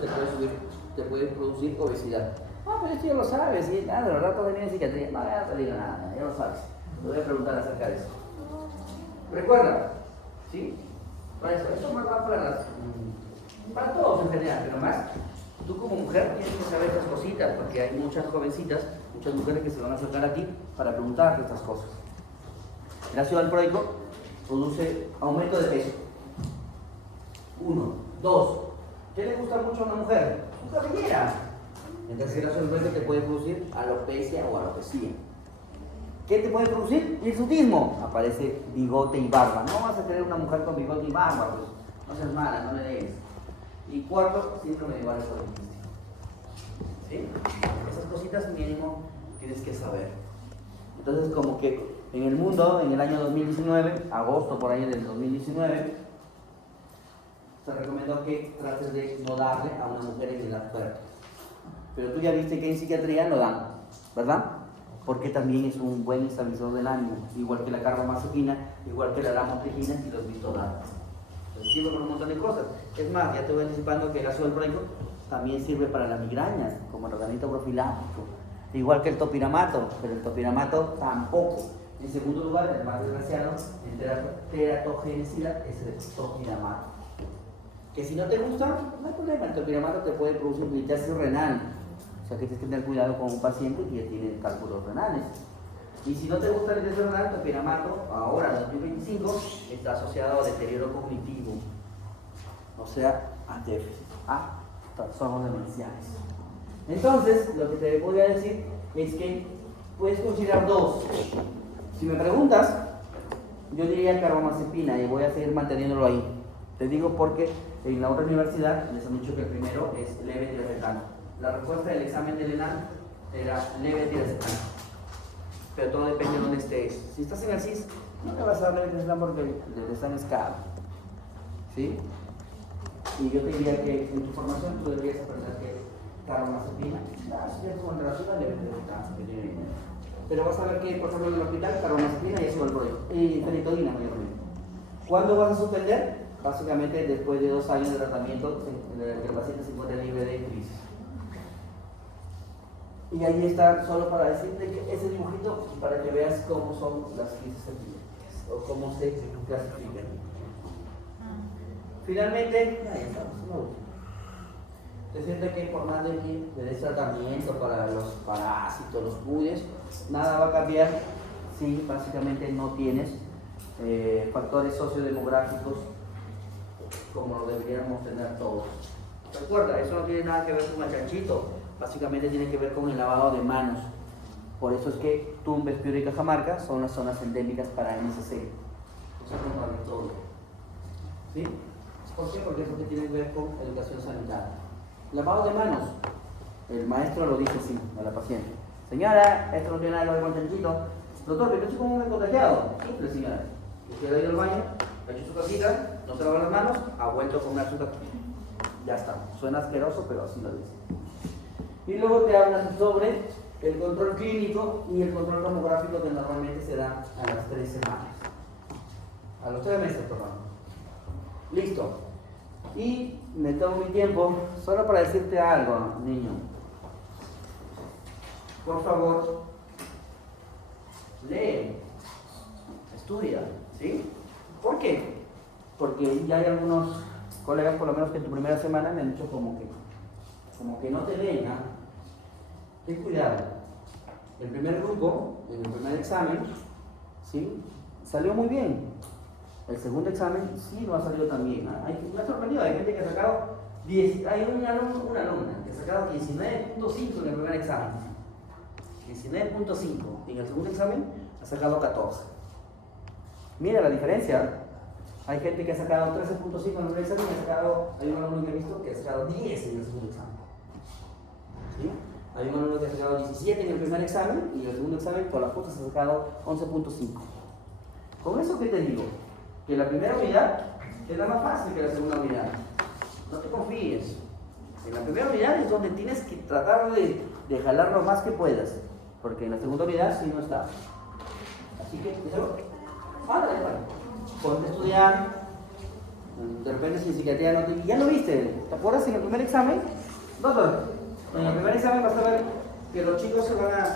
te puede producir obesidad. Pero esto ya lo sabes, ¿sí? De verdad todo viene en psiquiatría. No, ya no te digo nada, ya lo sabes. Te voy a preguntar acerca de eso. Recuerda, ¿sí? Para eso, esto más va para todos en general, pero más, tú como mujer tienes que saber estas cositas, porque hay muchas jovencitas, muchas mujeres que se van a acercar a ti para preguntarte estas cosas. El ácido valproico produce aumento de peso. 1. 2. ¿Qué le gusta mucho a una mujer? Su cabellera. Entonces el ácido valproico te puede producir alopecia o alopecia. ¿Qué te puede producir? Hirsutismo. Aparece bigote y barba. No vas a tener una mujer con bigote y barba, pues. No seas mala, no le des. Y 4, síndrome de ovario poliquístico. ¿Sí? Esas cositas mínimo tienes que saber. Entonces, como que en el mundo, en el año 2019, agosto por ahí del 2019, se recomendó que trates de no darle a una mujer en edad fuerte. Pero tú ya viste que en psiquiatría lo dan, ¿verdad? Porque también es un buen estabilizador del ánimo, igual que la carbamazepina, igual que la lamotrigina, si lo has visto dar. Sirve para un montón de cosas. Es más, ya te voy anticipando que el ácido valproico también sirve para la migraña, como tratamiento profiláctico, igual que el topiramato, pero el topiramato tampoco. En segundo lugar, el más desgraciado en teratogenicidad es el topiramato. Que si no te gusta, no hay problema, el topiramato te puede producir litiasis renal, o sea que tienes que tener cuidado con un paciente que ya tiene cálculos renales. Y si no te gusta el renal, el topiramato, ahora en 2025, está asociado a deterioro cognitivo, o sea, a déficit, a trastornos demenciales. Entonces, lo que te voy a decir es que puedes considerar 2. Si me preguntas, yo diría carbamazepina y voy a seguir manteniéndolo ahí. Te digo porque en la otra universidad les han dicho que el primero es levetiracetam. La respuesta del examen del ENAM era levetiracetam. Pero todo depende de dónde estés. Si estás en el CIS, no te vas a dar levetiracetam porque el examen es caro. ¿Sí? Y yo te diría que en tu formación tú deberías aprender que carbamazepina, con relación a levetiracetam, que tiene dinero. Pero vas a ver que, por ejemplo, en el hospital, carbamazepina y ácido valproico, y fenitoína mayormente. ¿Cuándo vas a suspender? Básicamente después de 2 años de tratamiento, que el paciente se encuentra libre de crisis. Y ahí está, solo para decirte que ese dibujito, para que veas cómo son las crisis epilépticas, o cómo se clasifican. Finalmente, ahí estamos, ¿no? Decirte que por más de que le des tratamiento para los parásitos, los puyes, nada va a cambiar si básicamente no tienes factores sociodemográficos como lo deberíamos tener todos. Recuerda, eso no tiene nada que ver con el chanchito, básicamente tiene que ver con el lavado de manos. Por eso es que Tumbes, Piura y Cajamarca son las zonas endémicas para MSC. Eso es contradictorio. ¿Sí? ¿Por qué? Porque eso tiene que ver con educación sanitaria. Lavado de manos. El maestro lo dice así a la paciente. Señora, esto no tiene nada que ver con el chanchito. Doctor, pero ¿cómo me he contagiado? Simple, señora. Usted ha ido al baño, ha hecho su casita, no se lava las manos, ha vuelto a comer su casita. Ya está. Suena asqueroso, pero así lo dice. Y luego te hablan sobre el control clínico y el control tomográfico que normalmente se da a las 3 semanas. A los 3 meses, perdón. Listo. Y me tomo mi tiempo solo para decirte algo, niño. Por favor, lee, estudia, ¿sí? ¿Por qué? Porque ya hay algunos colegas, por lo menos que en tu primera semana, me han dicho como que no te leen, ¿ah? Ten cuidado. El primer grupo, en el primer examen, ¿sí? Salió muy bien. El segundo examen sí no ha salido tan bien. ¿Ah? Me ha sorprendido, hay gente que ha sacado hay una alumna que ha sacado 19.5 en el primer examen. 19.5. En el segundo examen ha sacado 14. Mira la diferencia. Hay gente que ha sacado 13.5 en el primer examen hay un alumno que he visto que ha sacado 10 en el segundo examen. ¿Sí? Hay un alumno que ha sacado 17 en el primer examen y en el segundo examen con las fotos ha sacado 11.5. ¿Con eso qué te digo? Que la primera unidad es la más fácil que la segunda unidad. No te confíes. En la primera unidad es donde tienes que tratar de jalar lo más que puedas, porque en la segunda unidad sí no está. Así que, ándale, ponte a estudiar. De repente si en psiquiatría no te... Ya lo viste, ¿te acuerdas en el primer examen? Doctor, en el primer examen vas a ver que los chicos se van a